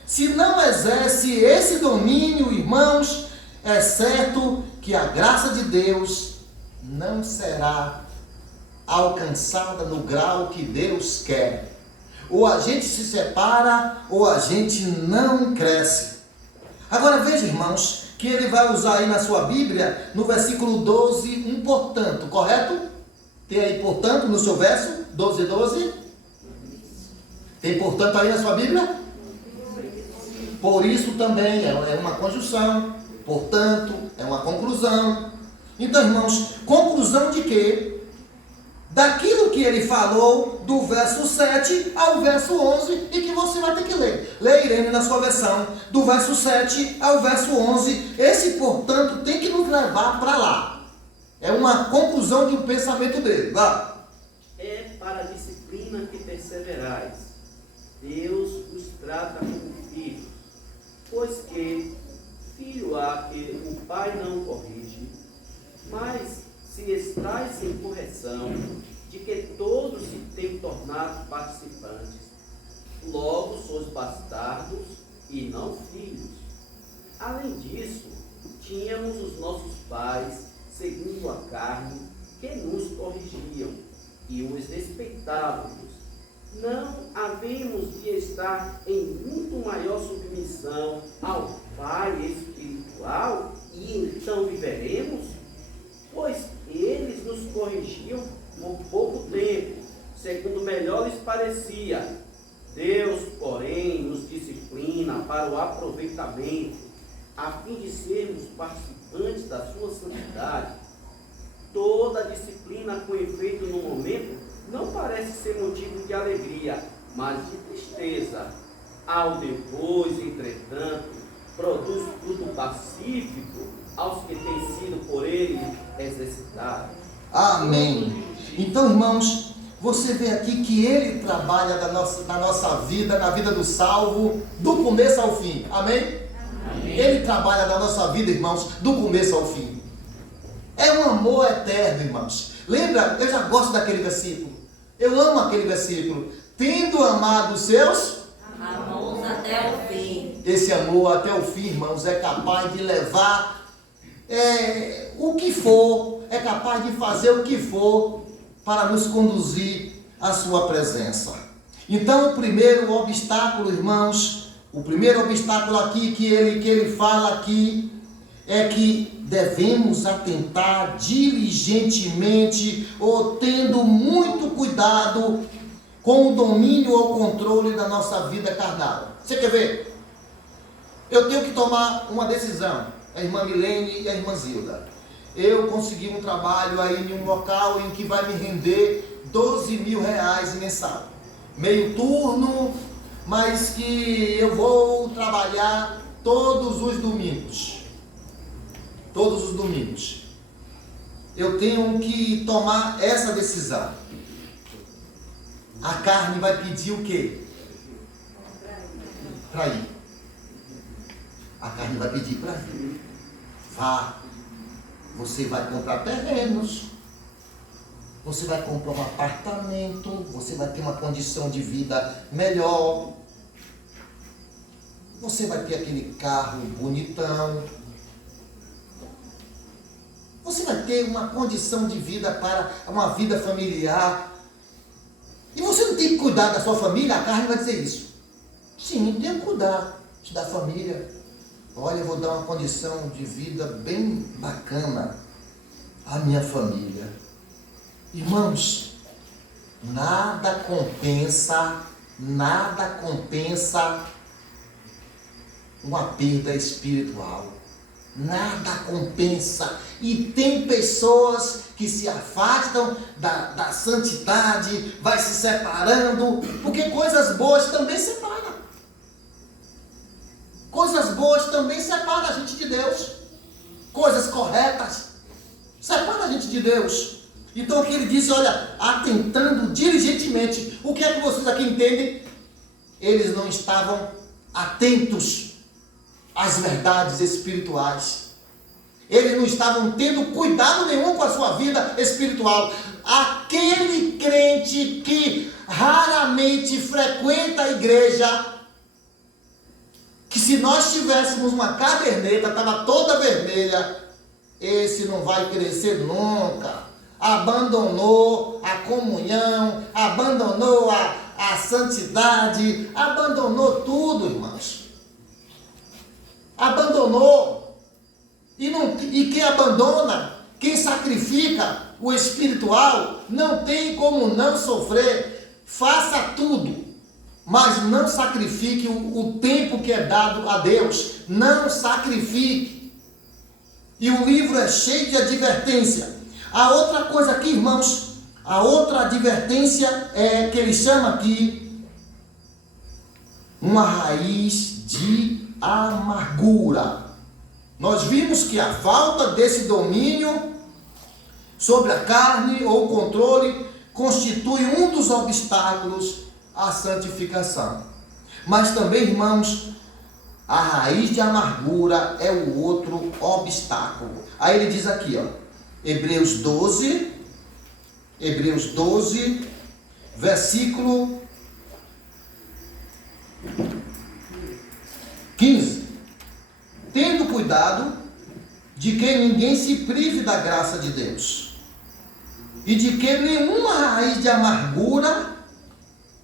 Se não exerce esse domínio, irmãos, é certo que a graça de Deus não será alcançada no grau que Deus quer. Ou a gente se separa, ou a gente não cresce. Agora veja, irmãos, que ele vai usar aí na sua Bíblia, no versículo 12, um portanto, correto? Tem aí portanto no seu verso, 12, 12? Tem portanto aí na sua Bíblia? Por isso também é uma conjunção, portanto, é uma conclusão. Então, irmãos, conclusão de quê? Daquilo que ele falou do verso 7 ao verso 11 e que você vai ter que ler. Leia, Irene, na sua versão, do verso 7 ao verso 11. Esse, portanto, tem que nos levar para lá. É uma conclusão de um pensamento dele. Vá. É para a disciplina que perseverais. Deus os trata como filhos, pois que filho há que o pai não corrige, mas se estáis em correção de que todos se têm tornado participantes, logo sois bastardos e não filhos. Além disso, tínhamos os nossos pais, segundo a carne, que nos corrigiam e os respeitávamos. Não havemos de estar em muito maior submissão ao Pai espiritual e então viveremos? Pois eles nos corrigiam por pouco tempo, segundo melhor lhes parecia. Deus, porém, nos disciplina para o aproveitamento, a fim de sermos participantes da sua santidade. Toda disciplina com efeito no momento não parece ser motivo de alegria, mas de tristeza. Ao depois, entretanto, produz fruto pacífico aos que têm sido por ele exercitados. Amém. Então, irmãos, você vê aqui que ele trabalha na nossa vida, na vida do salvo, do começo ao fim. Amém? Amém. Ele trabalha na nossa vida, irmãos, do começo ao fim. É um amor eterno, irmãos. Lembra? Eu já gosto daquele versículo. Eu amo aquele versículo. Tendo amado os seus, amamos até o fim. Esse amor até o fim, irmãos, é capaz de levar o que for, é capaz de fazer o que for para nos conduzir à sua presença. Então, o primeiro obstáculo, irmãos, o primeiro obstáculo aqui que ele fala aqui é que devemos atentar diligentemente ou tendo muito cuidado com o domínio ou controle da nossa vida carnal. Você quer ver? Eu tenho que tomar uma decisão, a irmã Milene e a irmã Zilda. Eu consegui um trabalho aí em um local em que vai me render 12 mil reais mensal. Meio turno, mas que eu vou trabalhar todos os domingos. Todos os domingos. Eu tenho que tomar essa decisão. A carne vai pedir o quê? Para ir. A carne vai pedir para ir. Vá. Você vai comprar terrenos. Você vai comprar um apartamento. Você vai ter uma condição de vida melhor. Você vai ter aquele carro bonitão. Você vai ter uma condição de vida para uma vida familiar. E você não tem que cuidar da sua família? A carne vai dizer isso. Sim, tem que cuidar da família. Olha, eu vou dar uma condição de vida bem bacana à minha família. Irmãos, nada compensa uma perda espiritual. Nada compensa. E tem pessoas que se afastam da santidade, vai se separando, porque coisas boas também separam. Coisas boas também separam a gente de Deus. Coisas corretas separam a gente de Deus. Então o que ele disse, olha, atentando diligentemente. O que é que vocês aqui entendem? Eles não estavam atentos às verdades espirituais. Eles não estavam tendo cuidado nenhum com a sua vida espiritual. Aquele crente que raramente frequenta a igreja, que se nós tivéssemos uma caderneta, estava toda vermelha, esse não vai crescer nunca. Abandonou a comunhão, abandonou a santidade, abandonou tudo, irmãos. abandonou. E quem abandona, quem sacrifica o espiritual, não tem como não sofrer. Faça tudo, mas não sacrifique o tempo que é dado a Deus. Não sacrifique. E o livro é cheio de advertência. A outra coisa aqui, irmãos, a outra advertência é que ele chama aqui uma raiz de amargura. Nós vimos que a falta desse domínio sobre a carne ou controle constitui um dos obstáculos à santificação. Mas também, irmãos, a raiz de amargura é o outro obstáculo. Aí ele diz aqui, ó, Hebreus 12, versículo 15. Tendo cuidado de que ninguém se prive da graça de Deus, e de que nenhuma raiz de amargura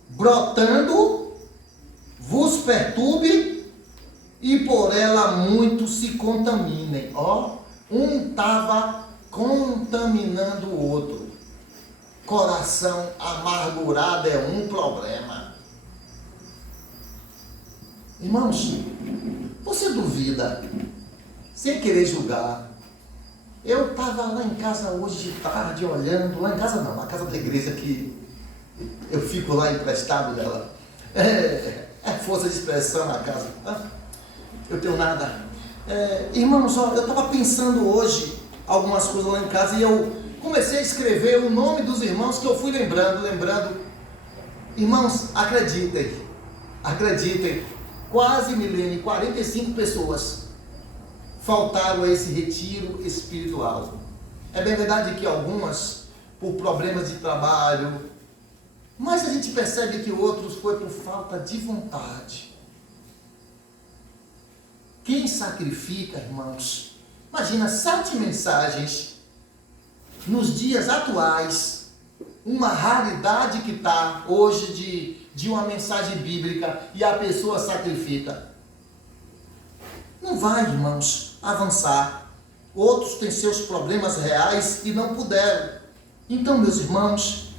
brotando vos perturbe, e por ela muitos se contaminem. Ó, um estava contaminando o outro. Coração amargurado é um problema. Irmãos, você duvida, sem querer julgar. Eu estava lá em casa hoje de tarde olhando, lá em casa não, na casa da igreja que eu fico lá emprestado dela. É força de expressão na casa. Eu tenho nada. Irmãos, ó, eu estava pensando hoje algumas coisas lá em casa e eu comecei a escrever o nome dos irmãos que eu fui lembrando. Irmãos, acreditem, quase milênio, 45 pessoas faltaram a esse retiro espiritual. É bem verdade que algumas por problemas de trabalho, mas a gente percebe que outros foi por falta de vontade. Quem sacrifica, irmãos, imagina 7 mensagens nos dias atuais, uma raridade que está hoje de uma mensagem bíblica e a pessoa sacrifica. Não vai, irmãos, avançar. Outros têm seus problemas reais e não puderam. Então, meus irmãos,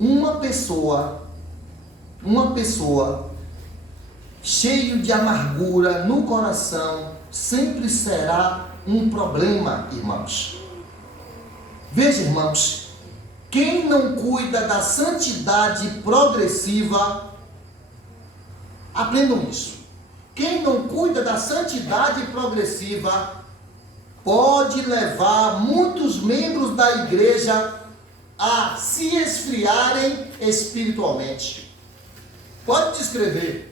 uma pessoa cheio de amargura no coração sempre será um problema, irmãos. Veja, irmãos, quem não cuida da santidade progressiva, aprendam isso. Quem não cuida da santidade progressiva pode levar muitos membros da igreja a se esfriarem espiritualmente. Pode descrever.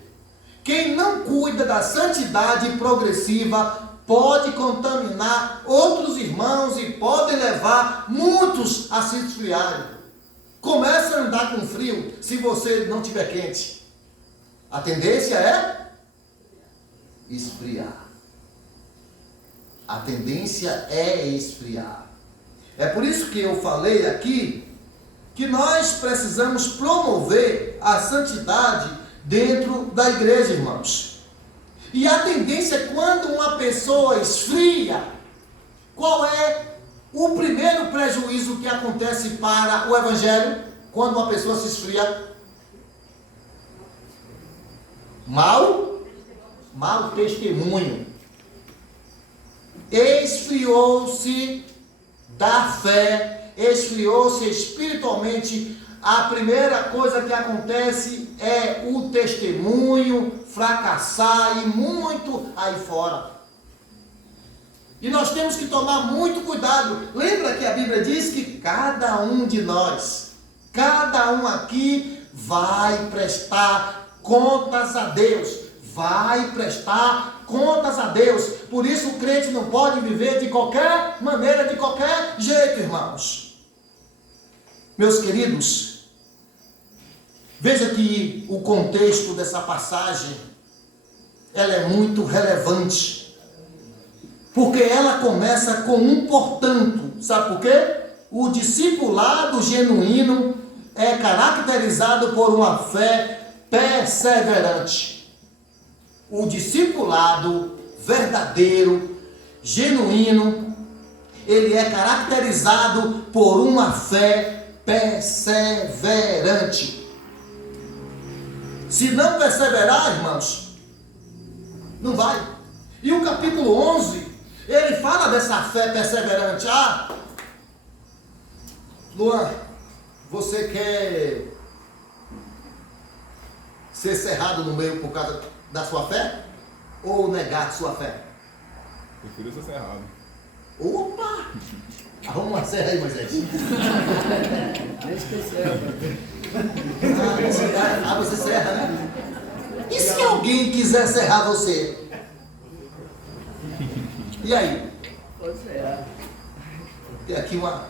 Quem não cuida da santidade progressiva pode contaminar outros irmãos e pode levar muitos a se esfriarem. Começa a andar com frio se você não estiver quente. A tendência é esfriar. A tendência é esfriar. É por isso que eu falei aqui que nós precisamos promover a santidade dentro da igreja, irmãos. E a tendência é quando uma pessoa esfria, qual é o primeiro prejuízo que acontece para o evangelho quando uma pessoa se esfria? Mau testemunho. Esfriou-se da fé, esfriou-se espiritualmente. A primeira coisa que acontece é o testemunho fracassar e muito aí fora. E nós temos que tomar muito cuidado. Lembra que a Bíblia diz que cada um de nós, cada um aqui vai prestar contas a Deus. Vai prestar contas a Deus. Por isso o crente não pode viver de qualquer maneira, de qualquer jeito, irmãos. Meus queridos, veja que o contexto dessa passagem, ela é muito relevante, porque ela começa com um portanto. Sabe por quê? O discipulado genuíno é caracterizado por uma fé perseverante. o discipulado verdadeiro, genuíno, ele é caracterizado por uma fé perseverante. Se não perseverar, irmãos, não vai. E o capítulo 11, ele fala dessa fé perseverante. Luan, você quer ser cerrado no meio por causa da sua fé? Ou negar sua fé? Prefiro ser cerrado. Opa! Arruma uma serra aí, Moisés. Deixa que eu servo. Você serra, né? E se alguém quiser serrar você? E aí? Pode ser. Tem aqui uma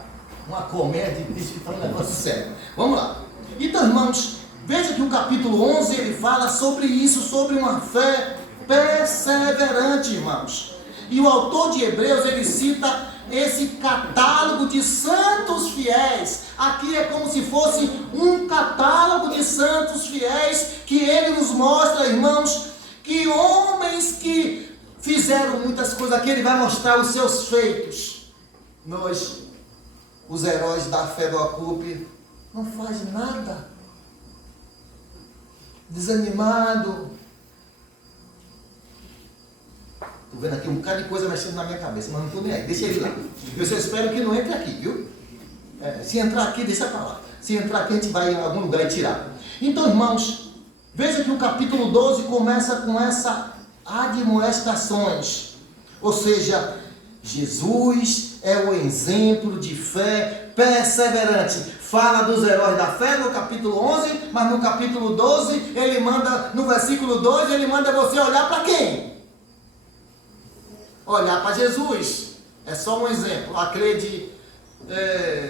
comédia que diz que está um negócio sério. Vamos lá. Então, irmãos, veja que o capítulo 11 ele fala sobre isso, sobre uma fé perseverante, irmãos. E o autor de Hebreus, ele cita esse catálogo de santos fiéis. Aqui é como se fosse um catálogo de santos fiéis que ele nos mostra, irmãos, que homens que fizeram muitas coisas. Aqui ele vai mostrar os seus feitos. Nós, os heróis da fé do Ocupe, não faz nada. Desanimado. Estou vendo aqui um bocado de coisa mexendo na minha cabeça, mas não estou nem aí. Deixa ele lá. Eu só espero que não entre aqui, viu? Se entrar aqui, deixa para lá. Se entrar aqui, a gente vai em algum lugar e tirar. Então, irmãos, veja que o capítulo 12 começa com essa admoestações. Ou seja, Jesus é o exemplo de fé perseverante. Fala dos heróis da fé no capítulo 11, mas no capítulo 12, ele manda, no versículo 2, ele manda você olhar para quem? Olhar para Jesus. É só um exemplo. A Crede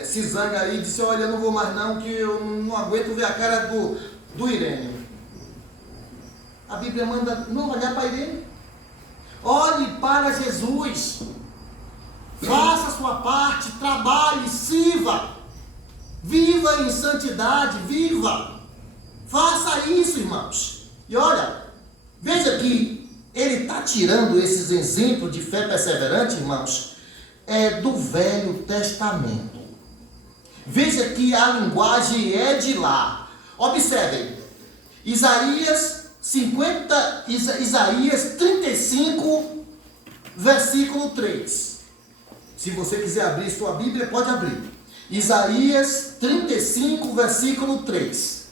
se zanga aí e disse, olha, eu não vou mais não, que eu não aguento ver a cara do Irênio. A Bíblia manda não olhar para Irênio. Olhe para Jesus. Faça a sua parte, trabalhe, sirva. Viva em santidade, viva. Faça isso, irmãos. E olha, veja que ele está tirando esses exemplos de fé perseverante, irmãos, do Velho Testamento. Veja que a linguagem é de lá. Observem, Isaías 35, versículo 3. Se você quiser abrir sua Bíblia, pode abrir. Isaías 35, versículo 3.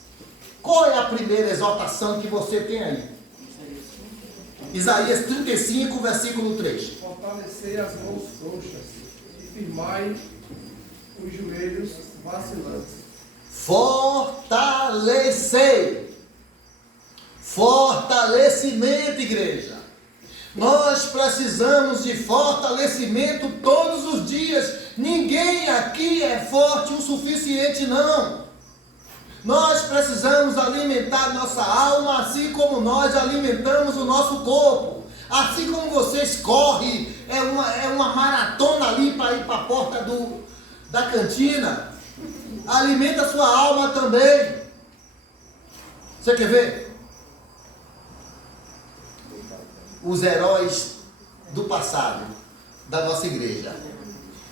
Qual é a primeira exortação que você tem aí? Isaías 35, versículo 3. Fortalecei as mãos frouxas e firmai os joelhos vacilantes. Fortalecei. Fortalecimento, igreja. Nós precisamos de fortalecimento todos os dias. Ninguém aqui é forte o suficiente, não. Nós precisamos alimentar nossa alma, assim como nós alimentamos o nosso corpo. Assim como vocês correm, é uma maratona ali para ir para a porta da cantina. Alimenta a sua alma também. Você quer ver? Os heróis do passado, da nossa igreja.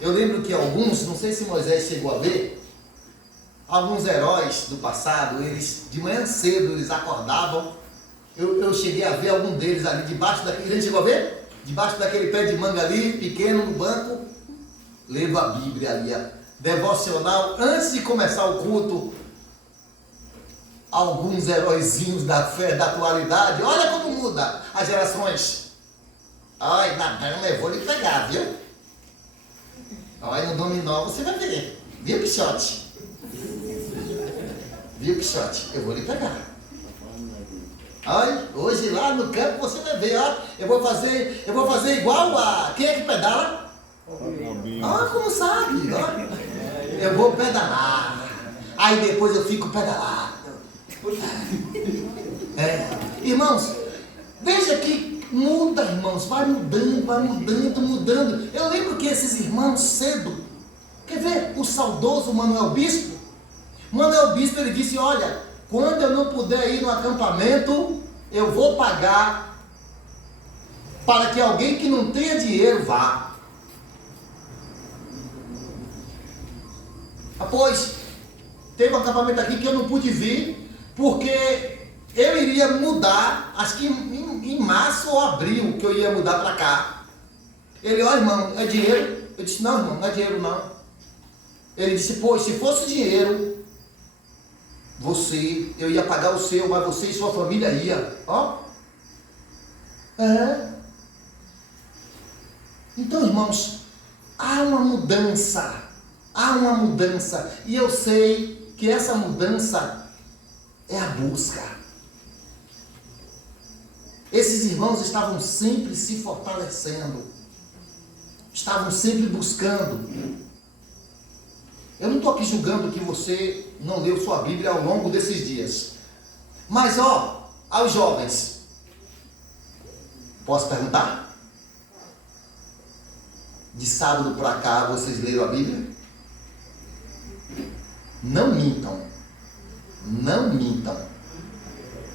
Eu lembro que alguns, não sei se Moisés chegou a ver, alguns heróis do passado, eles de manhã cedo, eles acordavam. Eu cheguei a ver algum deles ali debaixo daquele, ele chegou a ver? Debaixo daquele pé de manga ali, pequeno no banco, lendo a Bíblia ali, devocional, antes de começar o culto. Alguns heróizinhos da fé, da atualidade, olha como muda as gerações. Ai, na dama eu vou lhe pegar, viu? Olha, no dominó você vai ver, viu, Pichote? Viu, Pichote? Eu vou lhe pegar. Olha, hoje lá no campo você vai ver, ó, eu vou fazer igual a... Quem é que pedala? Ah, como sabe? Ó, eu vou pedalar. Aí depois eu fico pedalado. Irmãos, veja que muda, irmãos, vai mudando. Eu lembro que esses irmãos cedo, quer ver o saudoso Manuel Bispo? Manuel Bispo, ele disse, olha, quando eu não puder ir no acampamento, eu vou pagar para que alguém que não tenha dinheiro vá. Pois, teve um acampamento aqui que eu não pude vir, porque eu iria mudar, acho que em março ou abril, que eu ia mudar para cá. Ele, ó irmão, é dinheiro? Eu disse, não irmão, não é dinheiro não. Ele disse, pois, se fosse dinheiro, eu ia pagar o seu, mas você e sua família ia. Ó. Então, irmãos, há uma mudança, e eu sei que essa mudança é a busca. Esses irmãos estavam sempre se fortalecendo, estavam sempre buscando. Eu não estou aqui julgando que você não leu sua Bíblia ao longo desses dias, mas aos jovens, posso perguntar? De sábado para cá vocês leram a Bíblia? Não mintam.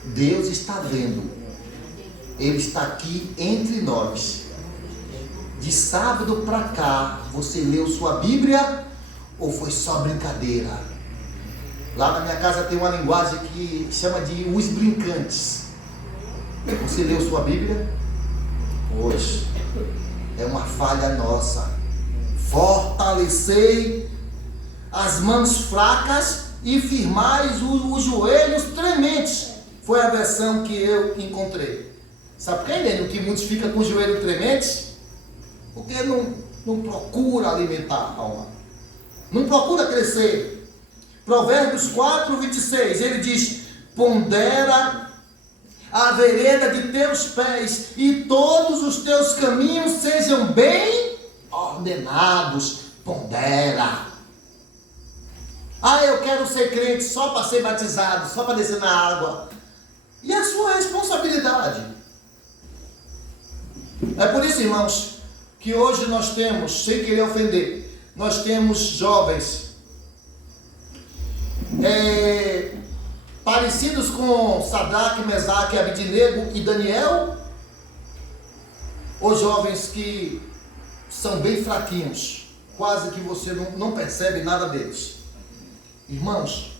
Deus está vendo. Ele está aqui entre nós. De sábado para cá, você leu sua Bíblia ou foi só brincadeira? Lá na minha casa tem uma linguagem que chama de os brincantes. Você leu sua Bíblia? Hoje é uma falha nossa. Fortalecei as mãos fracas e firmais os joelhos trementes. Foi a versão que eu encontrei. Sabe por que, Helene, que muitos ficam com o joelho trementes? Porque não procura alimentar a alma. Não procura crescer. Provérbios 4:26, ele diz, pondera a vereda de teus pés e todos os teus caminhos sejam bem ordenados. Pondera. Eu quero ser crente só para ser batizado, só para descer na água. E a sua responsabilidade. É por isso, irmãos, que hoje nós temos, sem querer ofender, nós temos jovens parecidos com Sadraque, Mesaque, Abednego e Daniel, ou jovens que são bem fraquinhos, quase que você não percebe nada deles. Irmãos,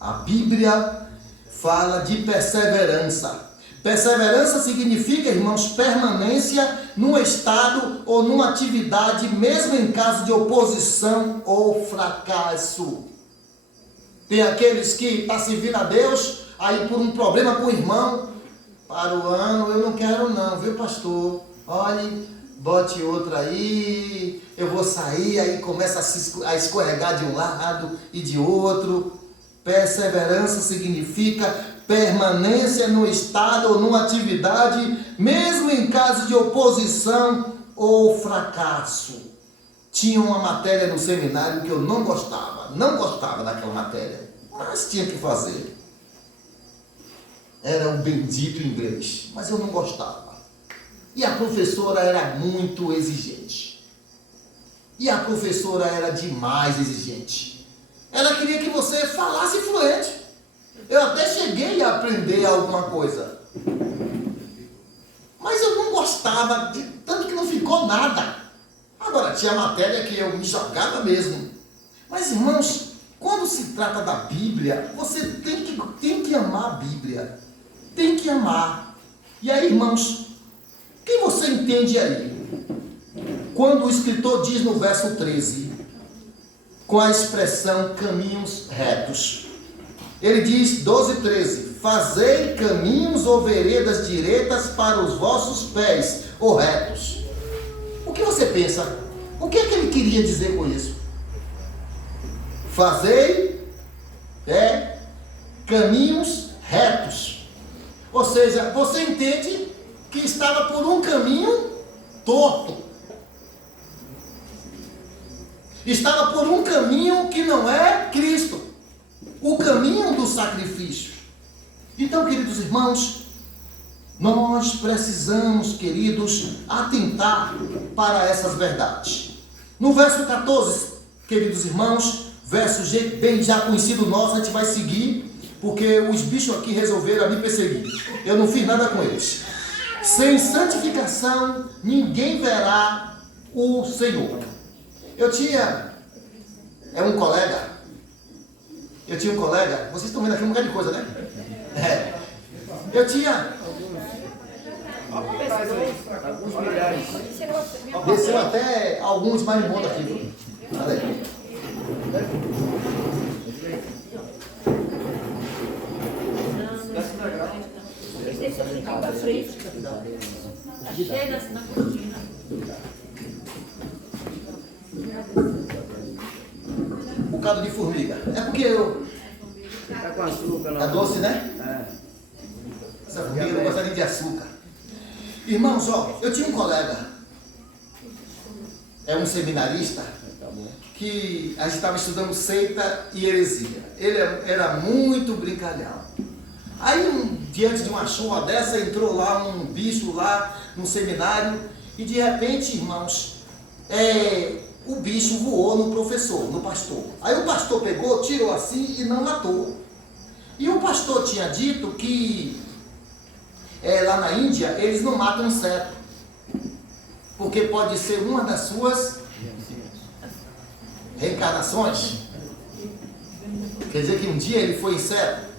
a Bíblia fala de perseverança. Perseverança significa, irmãos, permanência num estado ou numa atividade, mesmo em caso de oposição ou fracasso. Tem aqueles que estão servindo a Deus, aí por um problema com o irmão, para o ano, eu não quero não, viu pastor? Olhe, bote outro aí, eu vou sair, aí começa a escorregar de um lado e de outro. Perseverança significa permanência no estado ou numa atividade, mesmo em caso de oposição ou fracasso. Tinha uma matéria no seminário que eu não gostava daquela matéria, mas tinha que fazer. Era um bendito inglês, mas eu não gostava. E a professora era muito exigente. E a professora era demais exigente. Ela queria que você falasse fluente. Eu até cheguei a aprender alguma coisa. Mas eu não gostava, tanto que não ficou nada. Agora, tinha matéria que eu me jogava mesmo. Mas, irmãos, quando se trata da Bíblia, você tem que amar a Bíblia. Tem que amar. E aí, irmãos, o que você entende aí? Quando o escritor diz no verso 13, com a expressão caminhos retos. Ele diz, 12:13, fazei caminhos ou veredas direitas para os vossos pés, ou retos. O que você pensa? O que é que ele queria dizer com isso? Fazei caminhos retos. Ou seja, você entende que estava por um caminho torto. Estava por um caminho que não é Cristo. O caminho do sacrifício. Então, queridos irmãos, nós precisamos, queridos, atentar para essas verdades. No verso 14, queridos irmãos, verso bem já conhecido nosso, a gente vai seguir, porque os bichos aqui resolveram me perseguir. Eu não fiz nada com eles. Sem santificação, ninguém verá o Senhor. Eu tinha um colega, vocês estão vendo aqui um bocado de coisa, né? Eu tinha, Alguns milhares. desceu até alguns marimbondos aqui, viu? Olha aí. Chega assim na cortina. Um bocado de formiga. É porque eu... Tá com açúcar, não. É doce, né? É. Essa formiga não gosta nem de açúcar. Irmãos, ó, eu tinha um colega, é um seminarista, que a gente estava estudando seita e heresia. Ele era muito brincalhão. Aí, diante de uma chuva dessa, entrou lá um bicho lá no seminário e de repente, irmãos, o bicho voou no professor, no pastor. Aí o pastor pegou, tirou assim e não matou. E o pastor tinha dito que lá na Índia eles não matam inseto, porque pode ser uma das suas reencarnações. Quer dizer que um dia ele foi inseto.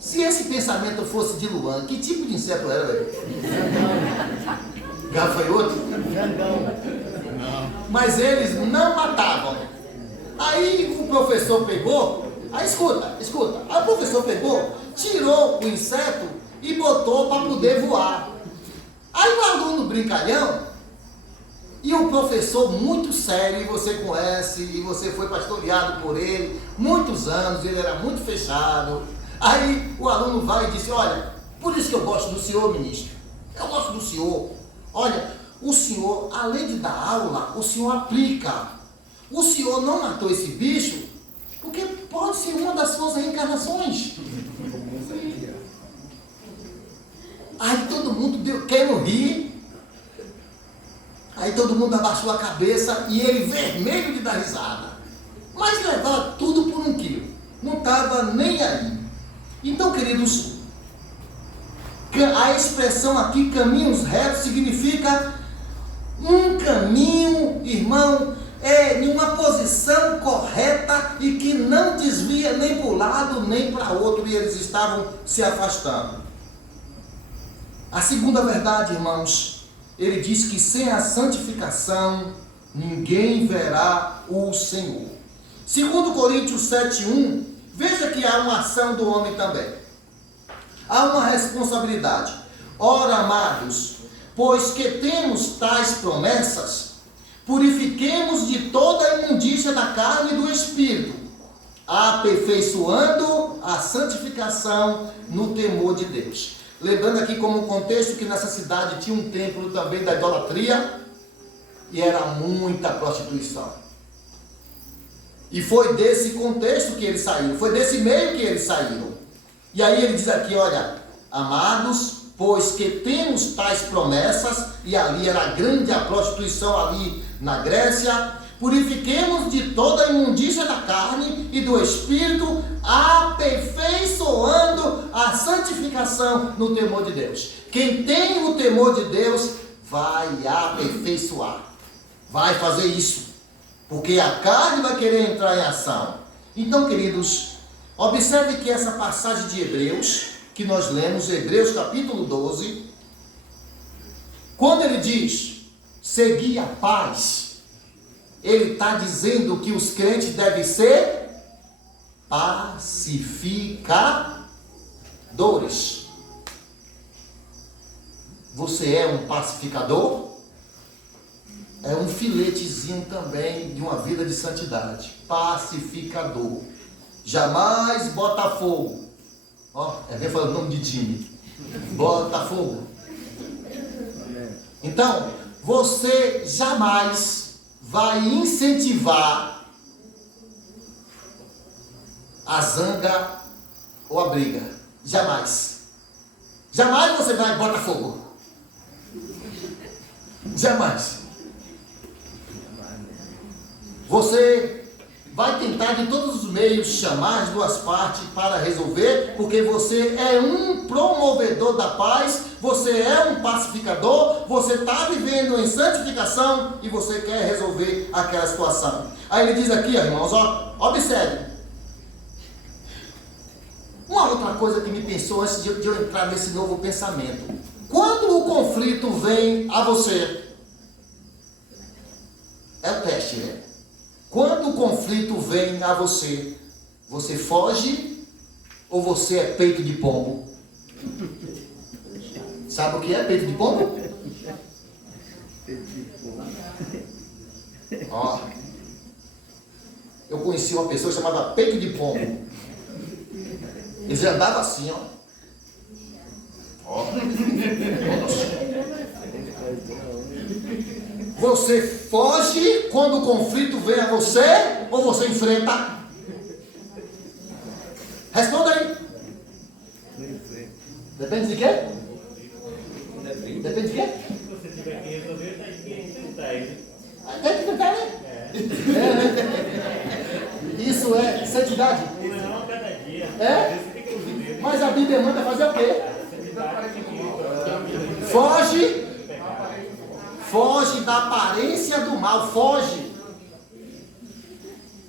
Se esse pensamento fosse de Luan, que tipo de inseto era, velho? Gafanhoto? Mas eles não matavam. Aí o professor pegou, escuta. Aí o professor pegou, tirou o inseto e botou para poder voar. Aí o aluno brincalhão e o professor muito sério, e você conhece, e você foi pastoreado por ele muitos anos, ele era muito fechado. Aí o aluno vai e diz: olha, por isso que eu gosto do senhor, ministro. Eu gosto do senhor. Olha, o senhor, além de dar aula, o senhor aplica. O senhor não matou esse bicho porque pode ser uma das suas reencarnações. Aí todo mundo querendo rir. Aí todo mundo abaixou a cabeça e ele vermelho de dar risada. Mas levava tudo por 1 quilo. Não estava nem aí. Então, queridos, a expressão aqui, caminhos retos, significa um caminho, irmão, em uma posição correta e que não desvia nem para um lado nem para outro, e eles estavam se afastando. A segunda verdade, irmãos, ele diz que sem a santificação ninguém verá o Senhor. 2 Coríntios 7:1, veja que há uma ação do homem também. Há uma responsabilidade. Ora, amados, pois que temos tais promessas, purifiquemos de toda a imundícia da carne e do espírito, aperfeiçoando a santificação no temor de Deus. Lembrando aqui como contexto que nessa cidade tinha um templo também da idolatria e era muita prostituição. E foi desse contexto que eles saíram, foi desse meio que eles saíram. E aí ele diz aqui, olha, amados, pois que temos tais promessas, e ali era grande a prostituição ali na Grécia, purifiquemos de toda a imundícia da carne e do espírito, aperfeiçoando a santificação no temor de Deus. Quem tem o temor de Deus vai aperfeiçoar, vai fazer isso, porque a carne vai querer entrar em ação. Então, queridos, observe que essa passagem de Hebreus, que nós lemos, Hebreus capítulo 12, quando ele diz, segui a paz, ele está dizendo que os crentes devem ser pacificadores. Você é um pacificador? É um filetezinho também de uma vida de santidade. Pacificador. Jamais Botafogo. Ó, alguém falando o nome de time. Botafogo. Então, você jamais vai incentivar a zanga ou a briga. Jamais. Jamais você vai Botafogo. Jamais. Você vai tentar de todos os meios chamar as duas partes para resolver, porque você é um promovedor da paz, você é um pacificador, você está vivendo em santificação e você quer resolver aquela situação. Aí ele diz aqui, irmãos, ó, observe. Uma outra coisa que me pensou antes de eu entrar nesse novo pensamento. Quando o conflito vem a você, é o teste, né? Quando o conflito vem a você, você foge ou você é peito de pombo? Sabe o que é peito de pombo? Ó, eu conheci uma pessoa chamada peito de pombo. Ele já andava assim, ó. Ó. Você foge quando o conflito vem a você ou você enfrenta? Responda aí. Depende de quê? Depende de quê? Se você tiver que resolver, tem que enfrentar ele. Tem que enfrentar, né? Isso é santidade. Não, cada dia. É? Você tem que resolver. Mas a Bíblia manda fazer o quê? Foge da aparência do mal, foge.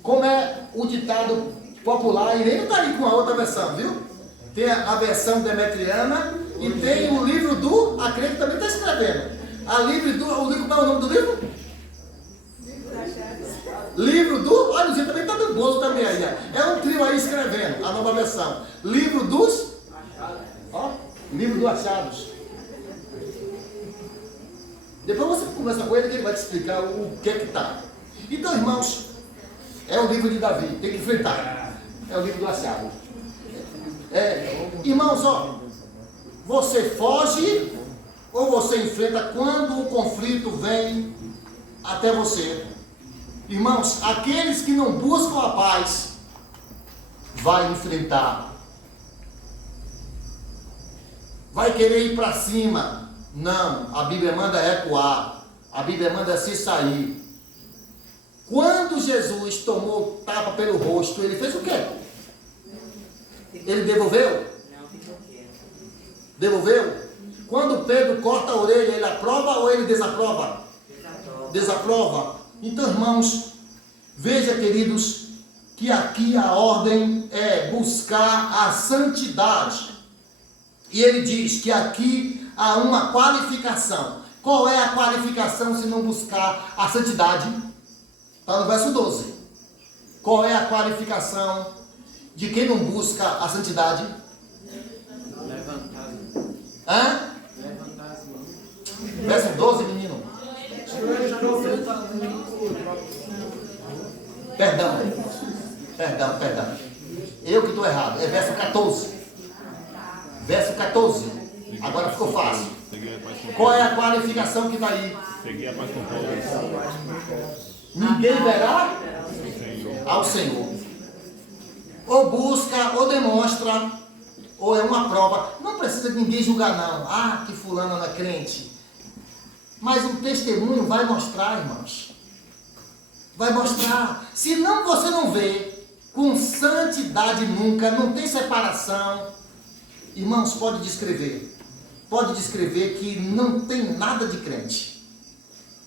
Como é o ditado popular, Irene está aí com a outra versão, viu? Tem a versão demetriana e tem o livro do, a crente também está escrevendo. O livro, qual é o nome do livro? Livro do, olha, você também está do bolso também aí, ó. É um trio aí escrevendo, a nova versão. Livro dos, ó, livro dos achados. Depois você conversa com ele que ele vai te explicar o que é que está. Então, irmãos, é o livro de Davi, tem que enfrentar. É o livro do achado. Irmãos, ó, você foge ou você enfrenta quando o conflito vem até você. Irmãos, aqueles que não buscam a paz, vai enfrentar. Vai querer ir para cima. Não, a Bíblia manda recuar. A Bíblia manda se sair. Quando Jesus tomou tapa pelo rosto, ele fez o quê? Ele devolveu? Devolveu? Quando Pedro corta a orelha, ele aprova ou ele desaprova? Desaprova. Então, irmãos, veja, queridos, que aqui a ordem é buscar a santidade. E ele diz que aqui há uma qualificação. Qual é a qualificação se não buscar a santidade? Está no verso 12. Qual é a qualificação de quem não busca a santidade? Levantar as mãos. Hã? Levantar as mãos. Verso 12, menino. Perdão. Eu que estou errado. É verso 14. Verso 14. Agora ficou fácil. Qual é a qualificação que está aí? Seguir a paz com todos. Ninguém verá ao Senhor. Ou busca, ou demonstra, ou é uma prova. Não precisa ninguém julgar, não. Ah, que fulano não é crente. Mas o testemunho vai mostrar, irmãos. Vai mostrar. Se não, você não vê com santidade nunca, não tem separação. Irmãos, pode descrever. Pode descrever que não tem nada de crente.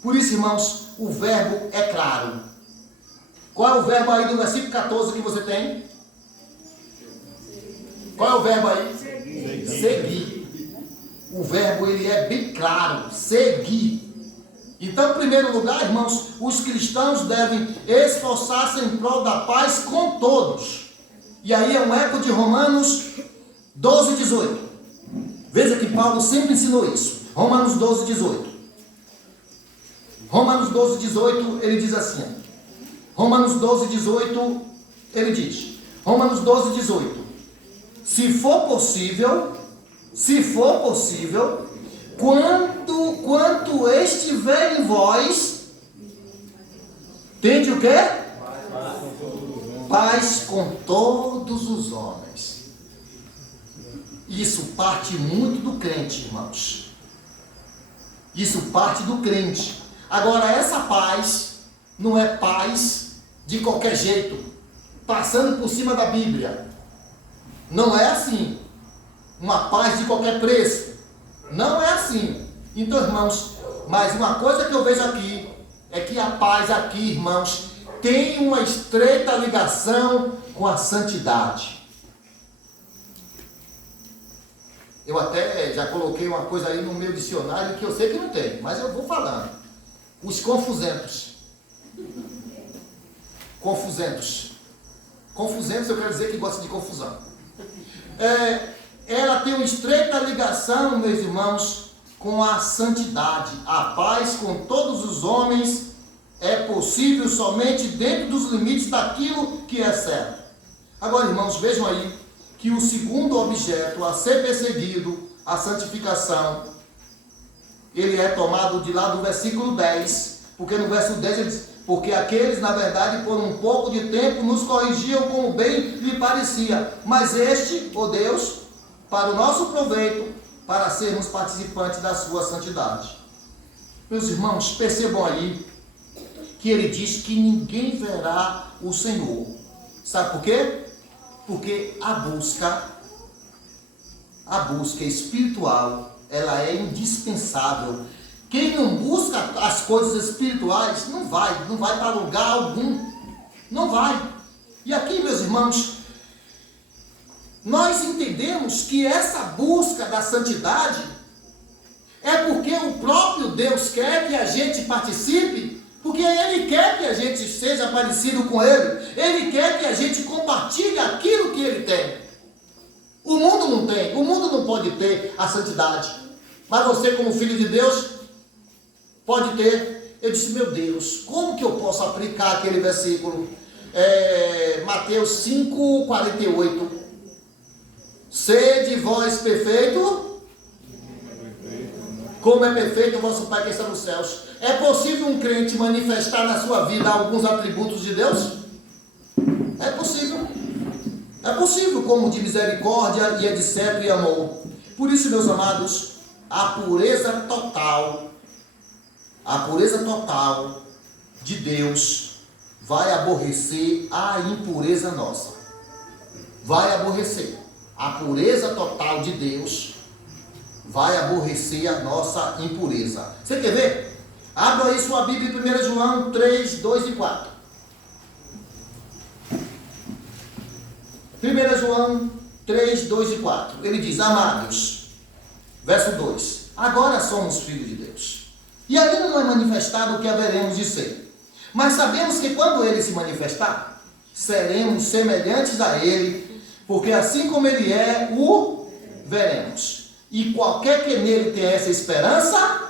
Por isso, irmãos, o verbo é claro. Qual é o verbo aí do versículo 14 que você tem? Qual é o verbo aí? Seguir. O verbo, ele é bem claro. Seguir. Então, em primeiro lugar, irmãos, os cristãos devem esforçar-se em prol da paz com todos. E aí é um eco de Romanos 12, 18. Veja que Paulo sempre ensinou isso. Romanos 12, 18. Romanos 12, 18, ele diz assim. Romanos 12, 18, ele diz. Romanos 12, 18. Se for possível, quanto estiver em vós, tende o quê? Paz com todos os homens. Isso parte muito do crente, irmãos. Isso parte do crente. Agora, essa paz não é paz de qualquer jeito, passando por cima da Bíblia. Não é assim. Uma paz de qualquer preço. Não é assim. Então, irmãos, mas uma coisa que eu vejo aqui é que a paz aqui, irmãos, tem uma estreita ligação com a santidade. Eu até já coloquei uma coisa aí no meu dicionário que eu sei que não tem, mas eu vou falando. Os confusentos. Confusentos. Confusentos eu quero dizer que gosta de confusão. Ela tem uma estreita ligação, meus irmãos, com a santidade. A paz com todos os homens é possível somente dentro dos limites daquilo que é certo. Agora, irmãos, vejam aí que o segundo objeto a ser perseguido, a santificação, ele é tomado de lá do versículo 10, porque no verso 10 ele diz: porque aqueles, na verdade, por um pouco de tempo nos corrigiam como bem lhe parecia, mas este, ó Deus, para o nosso proveito, para sermos participantes da sua santidade. Meus irmãos, percebam aí que ele diz que ninguém verá o Senhor. Sabe por quê? Porque a busca espiritual, ela é indispensável. Quem não busca as coisas espirituais não vai para lugar algum. Não vai. E aqui, meus irmãos, nós entendemos que essa busca da santidade é porque o próprio Deus quer que a gente participe, porque Ele quer que a gente seja parecido com Ele. Ele quer que a gente compartilhe aquilo que Ele tem. O mundo não tem, o mundo não pode ter a santidade. Mas você, como filho de Deus, pode ter. Eu disse, meu Deus, como que eu posso aplicar aquele versículo? Mateus 5:48. Sede vós perfeito, como é perfeito o vosso Pai que está nos céus. É possível um crente manifestar na sua vida alguns atributos de Deus? É possível. É possível, como de misericórdia e etc. e amor. Por isso, meus amados, a pureza total de Deus vai aborrecer a impureza nossa. Vai aborrecer. A pureza total de Deus vai aborrecer a nossa impureza. Você quer ver? Abra aí sua Bíblia em 1 João 3, 2 e 4. 1 João 3, 2 e 4. Ele diz: amados, verso 2: agora somos filhos de Deus, e ainda não é manifestado o que haveremos de ser. Mas sabemos que quando Ele se manifestar, seremos semelhantes a Ele, porque assim como Ele é, o veremos. E qualquer que nele tenha essa esperança,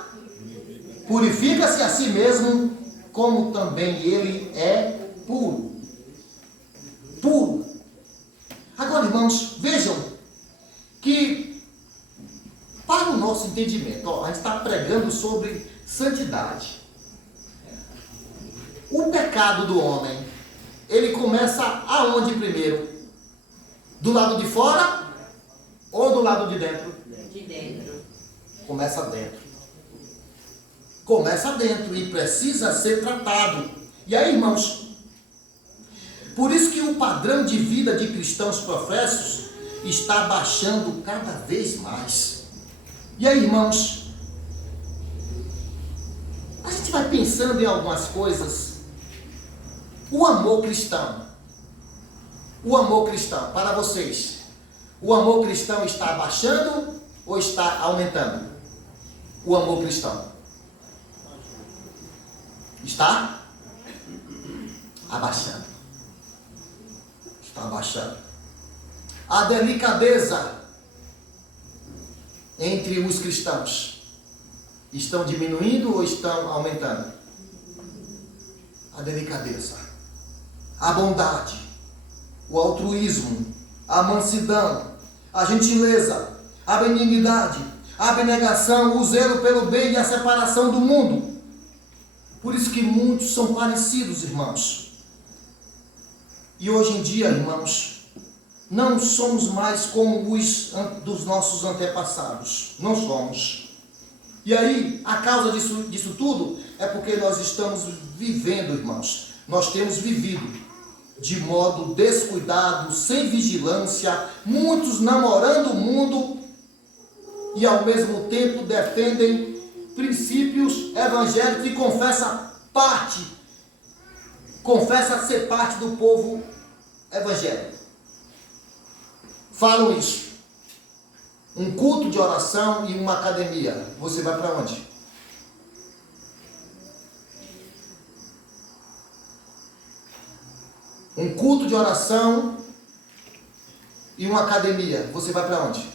purifica-se a si mesmo, como também Ele é puro. Puro. Agora, irmãos, vejam que, para o nosso entendimento, a gente está pregando sobre santidade. O pecado do homem, ele começa aonde primeiro? Do lado de fora ou do lado de dentro? De dentro. Começa dentro. Começa dentro e precisa ser tratado. E aí, irmãos, por isso que o padrão de vida de cristãos professos está baixando cada vez mais. E aí, irmãos, a gente vai pensando em algumas coisas. O amor cristão, para vocês, o amor cristão está abaixando ou está aumentando? O amor cristão está abaixando. Está abaixando. A delicadeza entre os cristãos estão diminuindo ou estão aumentando? A delicadeza, a bondade, o altruísmo, a mansidão, a gentileza, a benignidade, a abnegação, o zelo pelo bem e a separação do mundo. Por isso que muitos são parecidos, irmãos. E hoje em dia, irmãos, não somos mais como os dos nossos antepassados. Não somos. E aí, a causa disso tudo é porque nós estamos vivendo, irmãos, nós temos vivido de modo descuidado, sem vigilância, muitos namorando o mundo e ao mesmo tempo defendem princípios evangélicos e confessa ser parte do povo evangélico. Falam isso. Um culto de oração e uma academia. Você vai para onde? Um culto de oração e uma academia. Você vai para onde?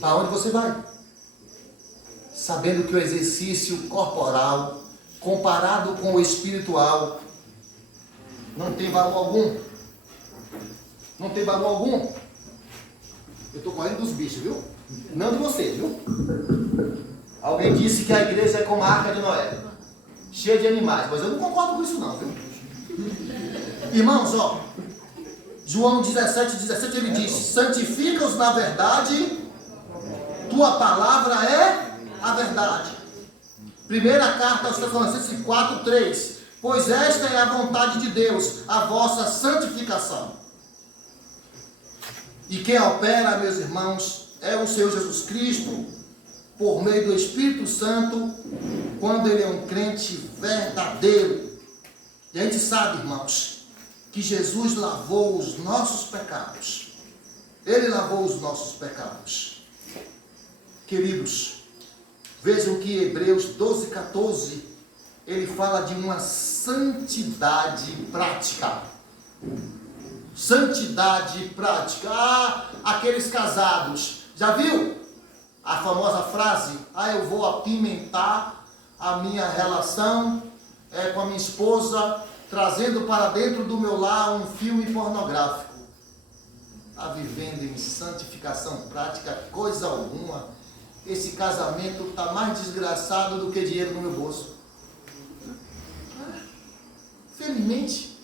Para onde você vai? Sabendo que o exercício corporal, comparado com o espiritual, não tem valor algum. Não tem valor algum. Eu estou correndo dos bichos, viu? Não de você, viu? Alguém disse que a igreja é como a Arca de Noé, cheia de animais, mas eu não concordo com isso não, viu? Irmãos, ó, João 17 ele diz: santifica-os na verdade, tua palavra é a verdade. Primeira carta aos Tessalonicenses 4:3, pois esta é a vontade de Deus, a vossa santificação. E quem opera, meus irmãos, é o Senhor Jesus Cristo, por meio do Espírito Santo, quando ele é um crente verdadeiro. E a gente sabe, irmãos, que Jesus lavou os nossos pecados. Ele lavou os nossos pecados. Queridos, vejam que Hebreus 12:14, ele fala de uma santidade prática. Santidade prática. Aqueles casados, já viu a famosa frase: eu vou apimentar a minha relação com a minha esposa, trazendo para dentro do meu lar um filme pornográfico. Está vivendo em santificação prática coisa alguma. Esse casamento está mais desgraçado do que dinheiro no meu bolso. Felizmente,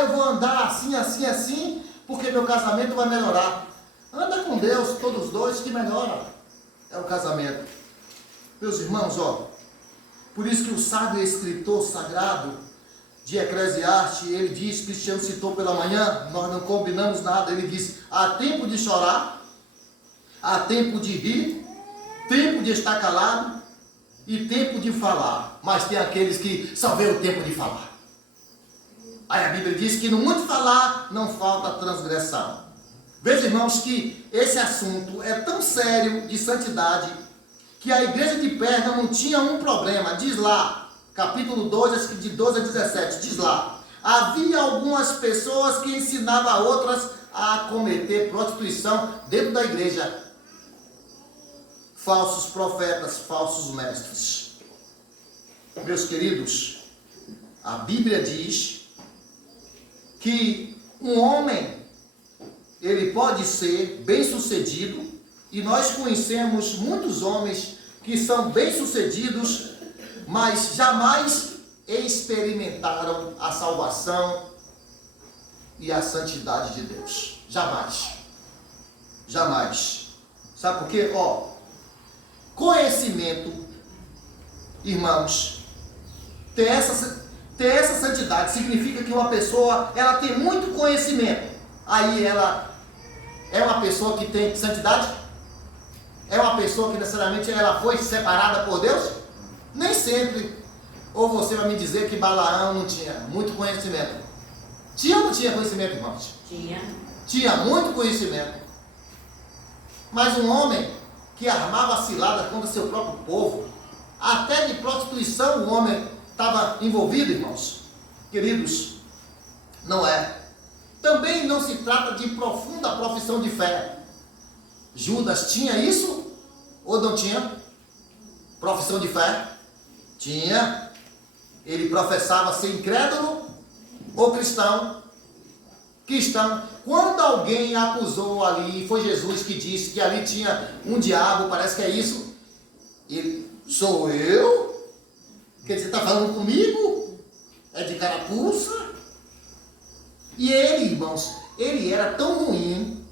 eu vou andar assim, porque meu casamento vai melhorar. Anda com Deus, todos dois, que melhora. É o casamento. Meus irmãos, por isso que o sábio escritor sagrado de Eclesiastes, ele diz, Cristiano citou pela manhã, nós não combinamos nada, ele diz: há tempo de chorar, há tempo de rir, tempo de estar calado e tempo de falar. Mas tem aqueles que só vê o tempo de falar. Aí a Bíblia diz que no muito falar não falta transgressão. Veja, irmãos, que esse assunto é tão sério de santidade que a igreja de Pérgamo tinha um problema. Diz lá, capítulo 2, de 12 a 17, diz lá: havia algumas pessoas que ensinavam a outras a cometer prostituição dentro da igreja. Falsos profetas, falsos mestres. Meus queridos, a Bíblia diz que um homem, ele pode ser bem-sucedido, e nós conhecemos muitos homens que são bem-sucedidos, mas jamais experimentaram a salvação e a santidade de Deus. Jamais. Sabe por quê? Conhecimento, irmãos, ter essa santidade significa que uma pessoa, ela tem muito conhecimento. Aí ela é uma pessoa que tem santidade? É uma pessoa que necessariamente ela foi separada por Deus? Nem sempre. Ou você vai me dizer que Balaão não tinha muito conhecimento? Tinha ou não tinha conhecimento, irmãos? Tinha muito conhecimento. Mas um homem que armava cilada contra seu próprio povo, até de prostituição o homem estava envolvido, irmãos. Queridos, não é. Também não se trata de profunda profissão de fé. Judas tinha isso ou não tinha? Profissão de fé? Tinha. Ele professava ser incrédulo ou cristão? Cristão. Quando alguém acusou ali, foi Jesus que disse que ali tinha um diabo, parece que é isso. Ele: sou eu? Quer dizer, está falando comigo? É de carapuça? E ele, irmãos, ele era tão ruim,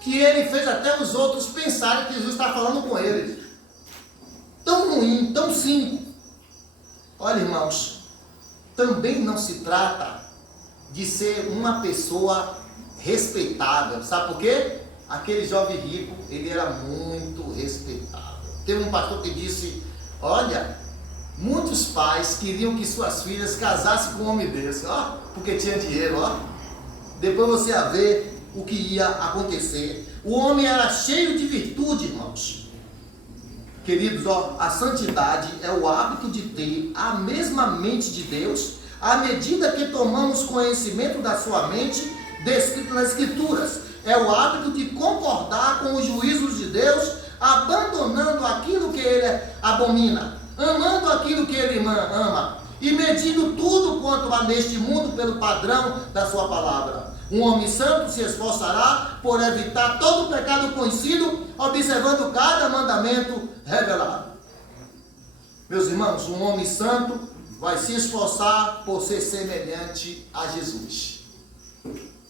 que ele fez até os outros pensarem que Jesus está falando com eles. Tão ruim, tão cínico. Olha, irmãos, também não se trata de ser uma pessoa respeitável. Sabe por quê? Aquele jovem rico, ele era muito respeitável. Teve um pastor que disse, olha, muitos pais queriam que suas filhas casassem com um homem desse, ó, porque tinha dinheiro, ó. Depois você ia ver o que ia acontecer. O homem era cheio de virtude, irmãos. Queridos, ó, a santidade é o hábito de ter a mesma mente de Deus, à medida que tomamos conhecimento da sua mente, descrito nas Escrituras. É o hábito de concordar com os juízos de Deus, abandonando aquilo que ele abomina, amando aquilo que ele ama, e medindo tudo quanto há neste mundo pelo padrão da sua palavra. Um homem santo se esforçará por evitar todo o pecado conhecido, observando cada mandamento revelado. Meus irmãos, um homem santo vai se esforçar por ser semelhante a Jesus.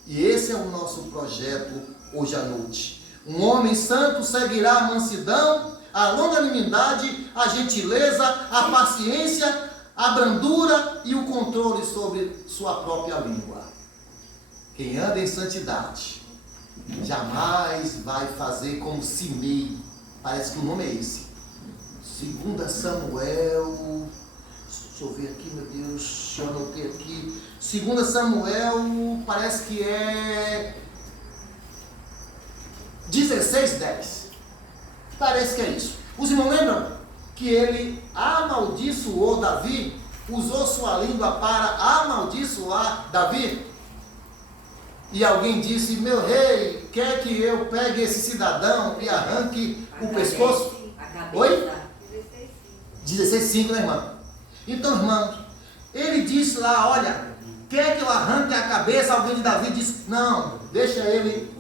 E esse é o nosso projeto hoje à noite. Um homem santo seguirá a mansidão, a longanimidade, a gentileza, a paciência, a brandura e o controle sobre sua própria língua. Quem anda em santidade jamais vai fazer como Simei. Parece que o nome é esse. 2 Samuel. Deixa eu ver aqui, meu Deus. Eu anotei aqui. 2 Samuel, parece que é 16:10. Parece que é isso. Os irmãos lembram que ele amaldiçoou Davi? Usou sua língua para amaldiçoar Davi? E alguém disse, meu rei, quer que eu pegue esse cidadão e arranque o pescoço? Oi? 16:5, né, irmão? Então, irmão, ele disse lá, olha, quer que eu arranque a cabeça? Alguém de Davi disse, não, deixa ele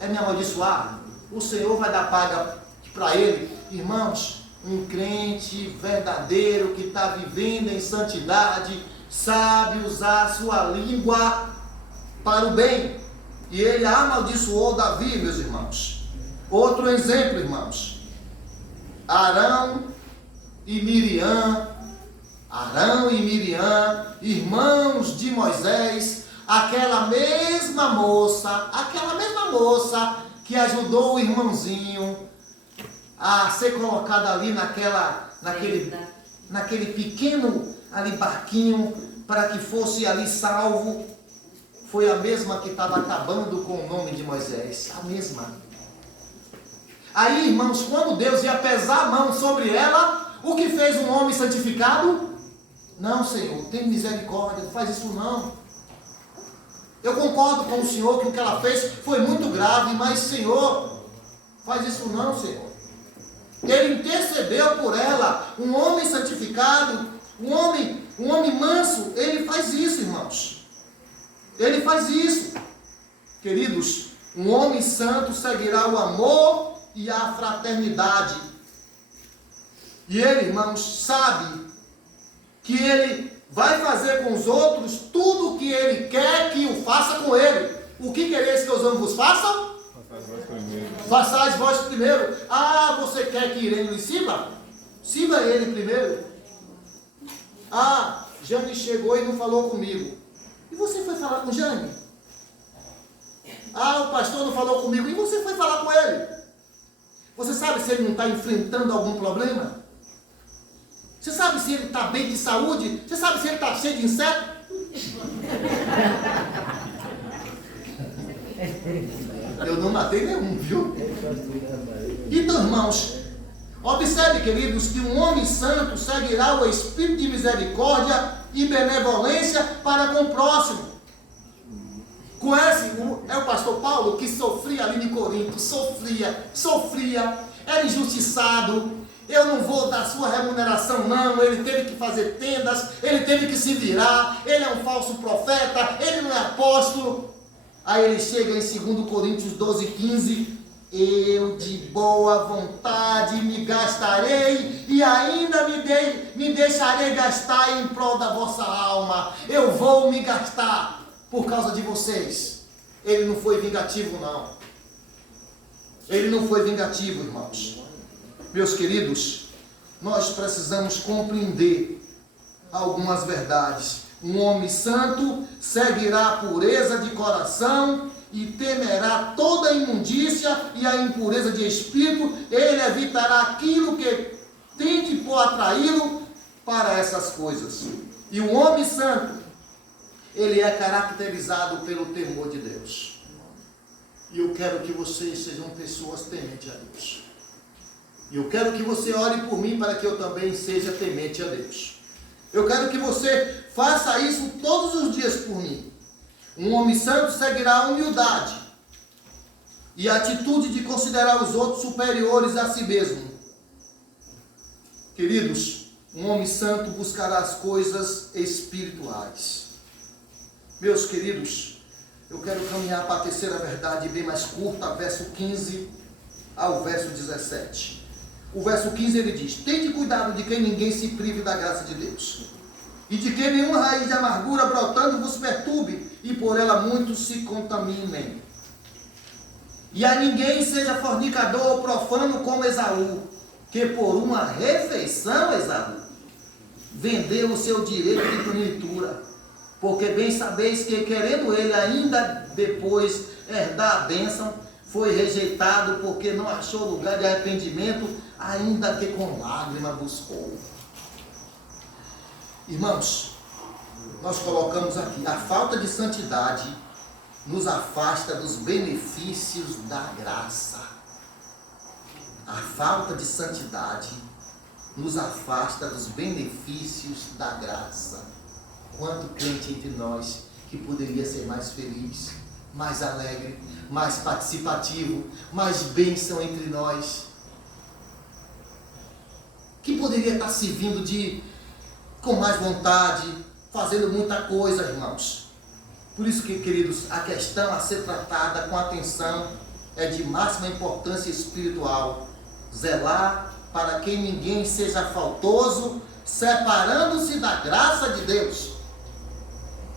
me amaldiçoar. O Senhor vai dar paga para ele. Irmãos, um crente verdadeiro que está vivendo em santidade, sabe usar a sua língua para o bem. E ele amaldiçoou Davi, meus irmãos. Outro exemplo, irmãos. Arão e Miriam, irmãos de Moisés, aquela mesma moça que ajudou o irmãozinho a ser colocado ali naquele pequeno ali barquinho para que fosse ali salvo, foi a mesma que estava acabando com o nome de Moisés, a mesma. Aí, irmãos, quando Deus ia pesar a mão sobre ela, o que fez um homem santificado? Não, Senhor, tem misericórdia, não faz isso não. Eu concordo com o Senhor que o que ela fez foi muito grave, mas, Senhor, faz isso não, Senhor. Ele intercedeu por ela, um homem santificado, um homem manso, ele faz isso, irmãos. Ele faz isso. Queridos, um homem santo seguirá o amor e a fraternidade. E ele, irmãos, sabe que ele vai fazer com os outros tudo o que ele quer que o faça com ele. O que quereis que os homens vos façam? Façais vós primeiro. Ah, você quer que Irene lhe sirva? Sirva ele primeiro. Ah, Jane chegou e não falou comigo. E você foi falar com Jane? Ah, o pastor não falou comigo. E você foi falar com ele? Você sabe se ele não está enfrentando algum problema? Você sabe se ele está bem de saúde? Você sabe se ele está cheio de inseto? Eu não matei nenhum, viu? Então, irmãos, observe, queridos, que um homem santo seguirá o espírito de misericórdia e benevolência para com o próximo. Conhece? É o pastor Paulo que sofria ali em Corinto, sofria, era injustiçado. Eu não vou dar sua remuneração não, ele teve que fazer tendas, ele teve que se virar, ele é um falso profeta, ele não é apóstolo. Aí ele chega em 2 Coríntios 12:15, eu de boa vontade me gastarei e ainda me deixarei gastar em prol da vossa alma. Eu vou me gastar por causa de vocês. Ele não foi vingativo não. Ele não foi vingativo, irmãos. Meus queridos, nós precisamos compreender algumas verdades. Um homem santo seguirá a pureza de coração e temerá toda a imundícia e a impureza de espírito. Ele evitará aquilo que tende por atraí-lo para essas coisas. E o homem santo, ele é caracterizado pelo temor de Deus. E eu quero que vocês sejam pessoas tementes a Deus. E eu quero que você ore por mim para que eu também seja temente a Deus. Eu quero que você faça isso todos os dias por mim. Um homem santo seguirá a humildade e a atitude de considerar os outros superiores a si mesmo. Queridos, um homem santo buscará as coisas espirituais. Meus queridos, eu quero caminhar para a terceira verdade bem mais curta, verso 15 ao verso 17. O verso 15 ele diz: tende cuidado de que ninguém se prive da graça de Deus, e de que nenhuma raiz de amargura brotando vos perturbe, e por ela muitos se contaminem. E a ninguém seja fornicador ou profano como Esaú, que por uma refeição, Esaú, vendeu o seu direito de primitura, porque bem sabeis que, querendo ele ainda depois herdar a bênção, foi rejeitado, porque não achou lugar de arrependimento, ainda que com lágrima buscou. Irmãos, nós colocamos aqui: a falta de santidade nos afasta dos benefícios da graça. A falta de santidade nos afasta dos benefícios da graça. Quanto crente entre nós que poderia ser mais feliz, mais alegre, mais participativo, mais bênção entre nós, que poderia estar servindo com mais vontade, fazendo muita coisa, irmãos. Por isso que, queridos, a questão a ser tratada com atenção é de máxima importância espiritual. Zelar para que ninguém seja faltoso, separando-se da graça de Deus.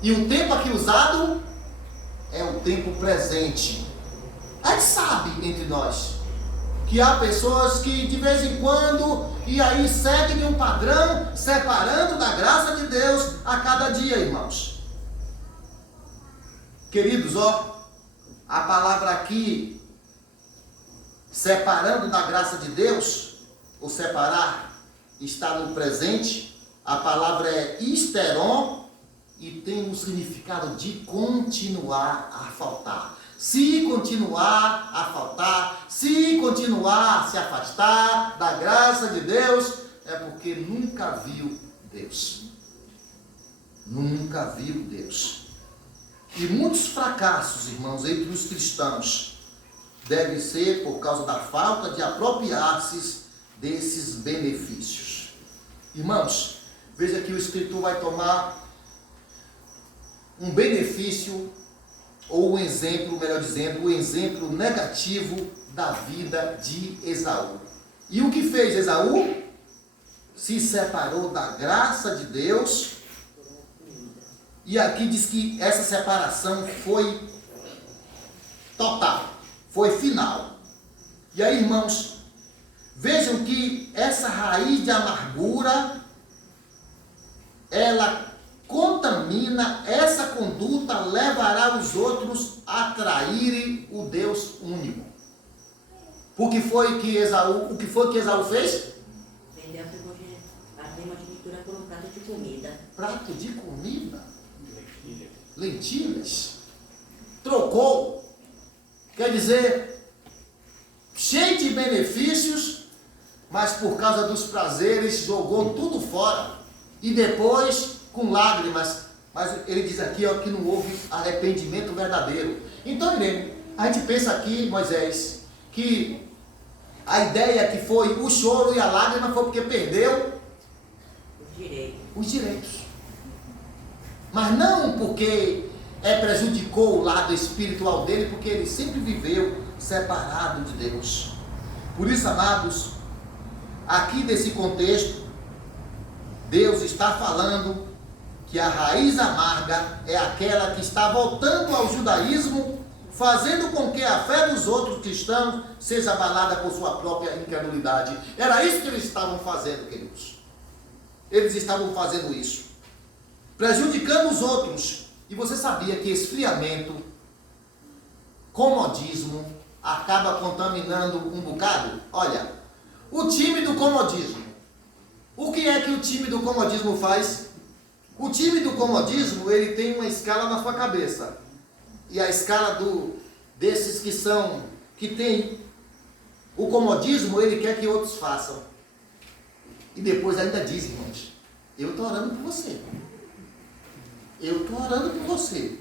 E o tempo aqui usado é o tempo presente. A gente sabe entre nós que há pessoas que de vez em quando e aí seguem um padrão, separando da graça de Deus a cada dia, irmãos. Queridos, a palavra aqui, separando da graça de Deus, ou separar, está no presente. A palavra é histeron e tem o significado de continuar a faltar. Se continuar a faltar, se continuar a se afastar da graça de Deus, é porque nunca viu Deus. Nunca viu Deus. E muitos fracassos, irmãos, entre os cristãos, devem ser por causa da falta de apropriar-se desses benefícios. Irmãos, veja que o escritor vai tomar um benefício, ou um exemplo, melhor dizendo, o exemplo negativo da vida de Esaú. E o que fez Esaú? Se separou da graça de Deus. E aqui diz que essa separação foi total, foi final. E aí, irmãos, vejam que essa raiz de amargura, ela contamina, essa conduta levará os outros a traírem o Deus único. O que foi que Esaú fez? Vendeu a primogenitura por um prato de comida. Prato de comida? Lentilhas. Trocou. Quer dizer, cheio de benefícios, mas por causa dos prazeres jogou tudo fora. E depois, com lágrimas, mas ele diz aqui que não houve arrependimento verdadeiro. Então, Irene, a gente pensa aqui, Moisés, que a ideia que foi o choro e a lágrima foi porque perdeu os direitos. Mas não porque prejudicou o lado espiritual dele, porque ele sempre viveu separado de Deus. Por isso, amados, aqui nesse contexto, Deus está falando que a raiz amarga é aquela que está voltando ao judaísmo, fazendo com que a fé dos outros cristãos seja abalada por sua própria incredulidade. Era isso que eles estavam fazendo, queridos. Eles estavam fazendo isso, prejudicando os outros. E você sabia que esfriamento, comodismo, acaba contaminando um bocado? Olha, o time do comodismo. O que é que o time do comodismo faz? O time do comodismo, ele tem uma escala na sua cabeça. E a escala desses que tem o comodismo, ele quer que outros façam. E depois ainda diz, irmãos, eu estou orando por você. Eu estou orando por você.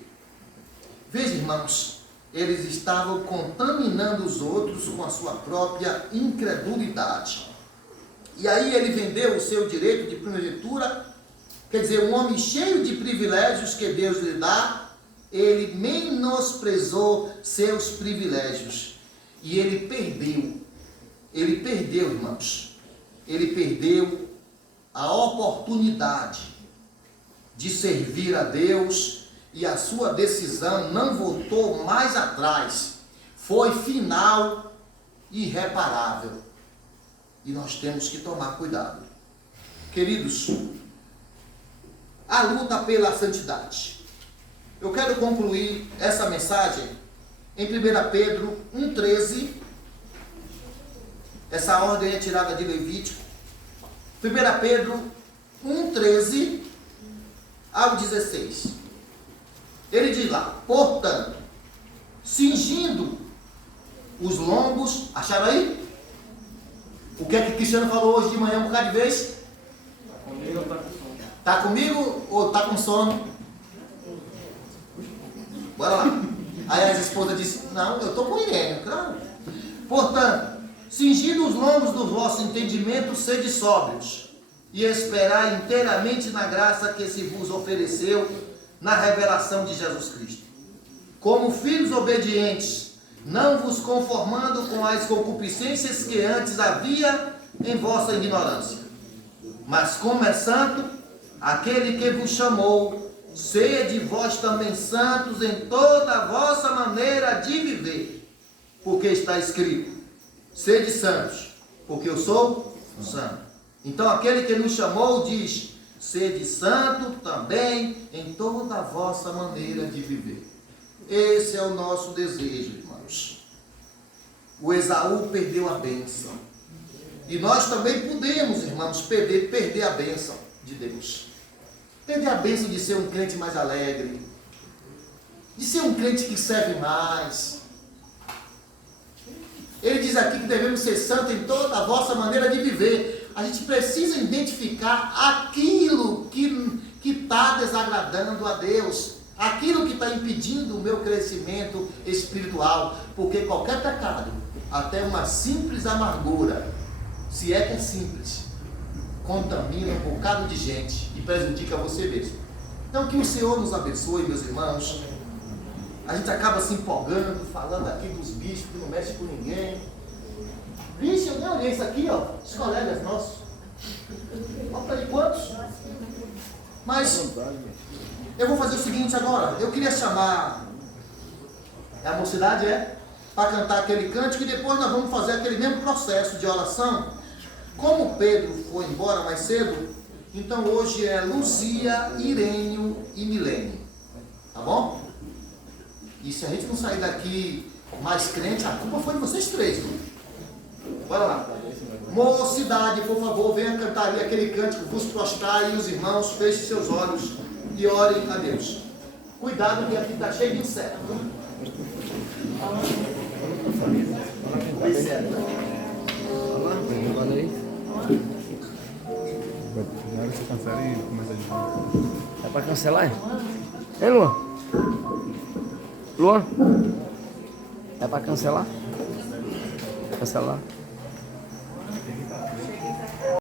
Veja, irmãos, eles estavam contaminando os outros com a sua própria incredulidade. E aí ele vendeu o seu direito de primogenitura, quer dizer, um homem cheio de privilégios que Deus lhe dá, ele menosprezou seus privilégios. E ele perdeu, irmãos, ele perdeu a oportunidade de servir a Deus, e a sua decisão não voltou mais atrás, foi final e irreparável. E nós temos que tomar cuidado. Queridos, a luta pela santidade. Eu quero concluir essa mensagem em 1 Pedro 1,13. Essa ordem é tirada de Levítico. 1 Pedro 1,13 ao 16. Ele diz lá: portanto, cingindo os lombos. Acharam aí? O que é que Cristiano falou hoje de manhã um bocado de vez? Está comigo ou está com sono? Bora lá. Aí a esposa disse: não, eu estou com Irene, claro. Portanto, cingindo os lombos do vosso entendimento, sede sóbrios, e esperai inteiramente na graça que se vos ofereceu na revelação de Jesus Cristo. Como filhos obedientes, não vos conformando com as concupiscências que antes havia em vossa ignorância, mas como é santo aquele que vos chamou, sede vós também santos em toda a vossa maneira de viver, porque está escrito: sede santos, porque eu sou santo. Então aquele que nos chamou diz: sede santo também em toda a vossa maneira de viver. Esse é o nosso desejo, irmãos. O Esaú perdeu a bênção, e nós também podemos, irmãos, perder a bênção de Deus. Perder a bênção de ser um crente mais alegre, de ser um crente que serve mais. Ele diz aqui que devemos ser santos em toda a vossa maneira de viver. A gente precisa identificar aquilo que está desagradando a Deus, aquilo que está impedindo o meu crescimento espiritual, porque qualquer pecado, até uma simples amargura, se é que é simples, contamina um bocado de gente e prejudica você mesmo. Então que o Senhor nos abençoe, meus irmãos. A gente acaba se empolgando, falando aqui dos bichos que não mexe com ninguém. Vixe, eu nem olhei isso aqui, ó, os colegas nossos. Olha aí quantos. Mas eu vou fazer o seguinte agora. Eu queria chamar a mocidade, para cantar aquele cântico, e depois nós vamos fazer aquele mesmo processo de oração. Como Pedro foi embora mais cedo, então hoje é Luzia, Irênio e Milene. Tá bom? E se a gente não sair daqui mais crente, a culpa foi de vocês três. Viu? Bora lá. Mocidade, por favor, venha cantar ali aquele cântico, vos prostrar, e os irmãos fechem seus olhos e orem a Deus. Cuidado que aqui está cheio de inseto. É pra cancelar? É, Luan? Luan? É pra cancelar? Cancelar?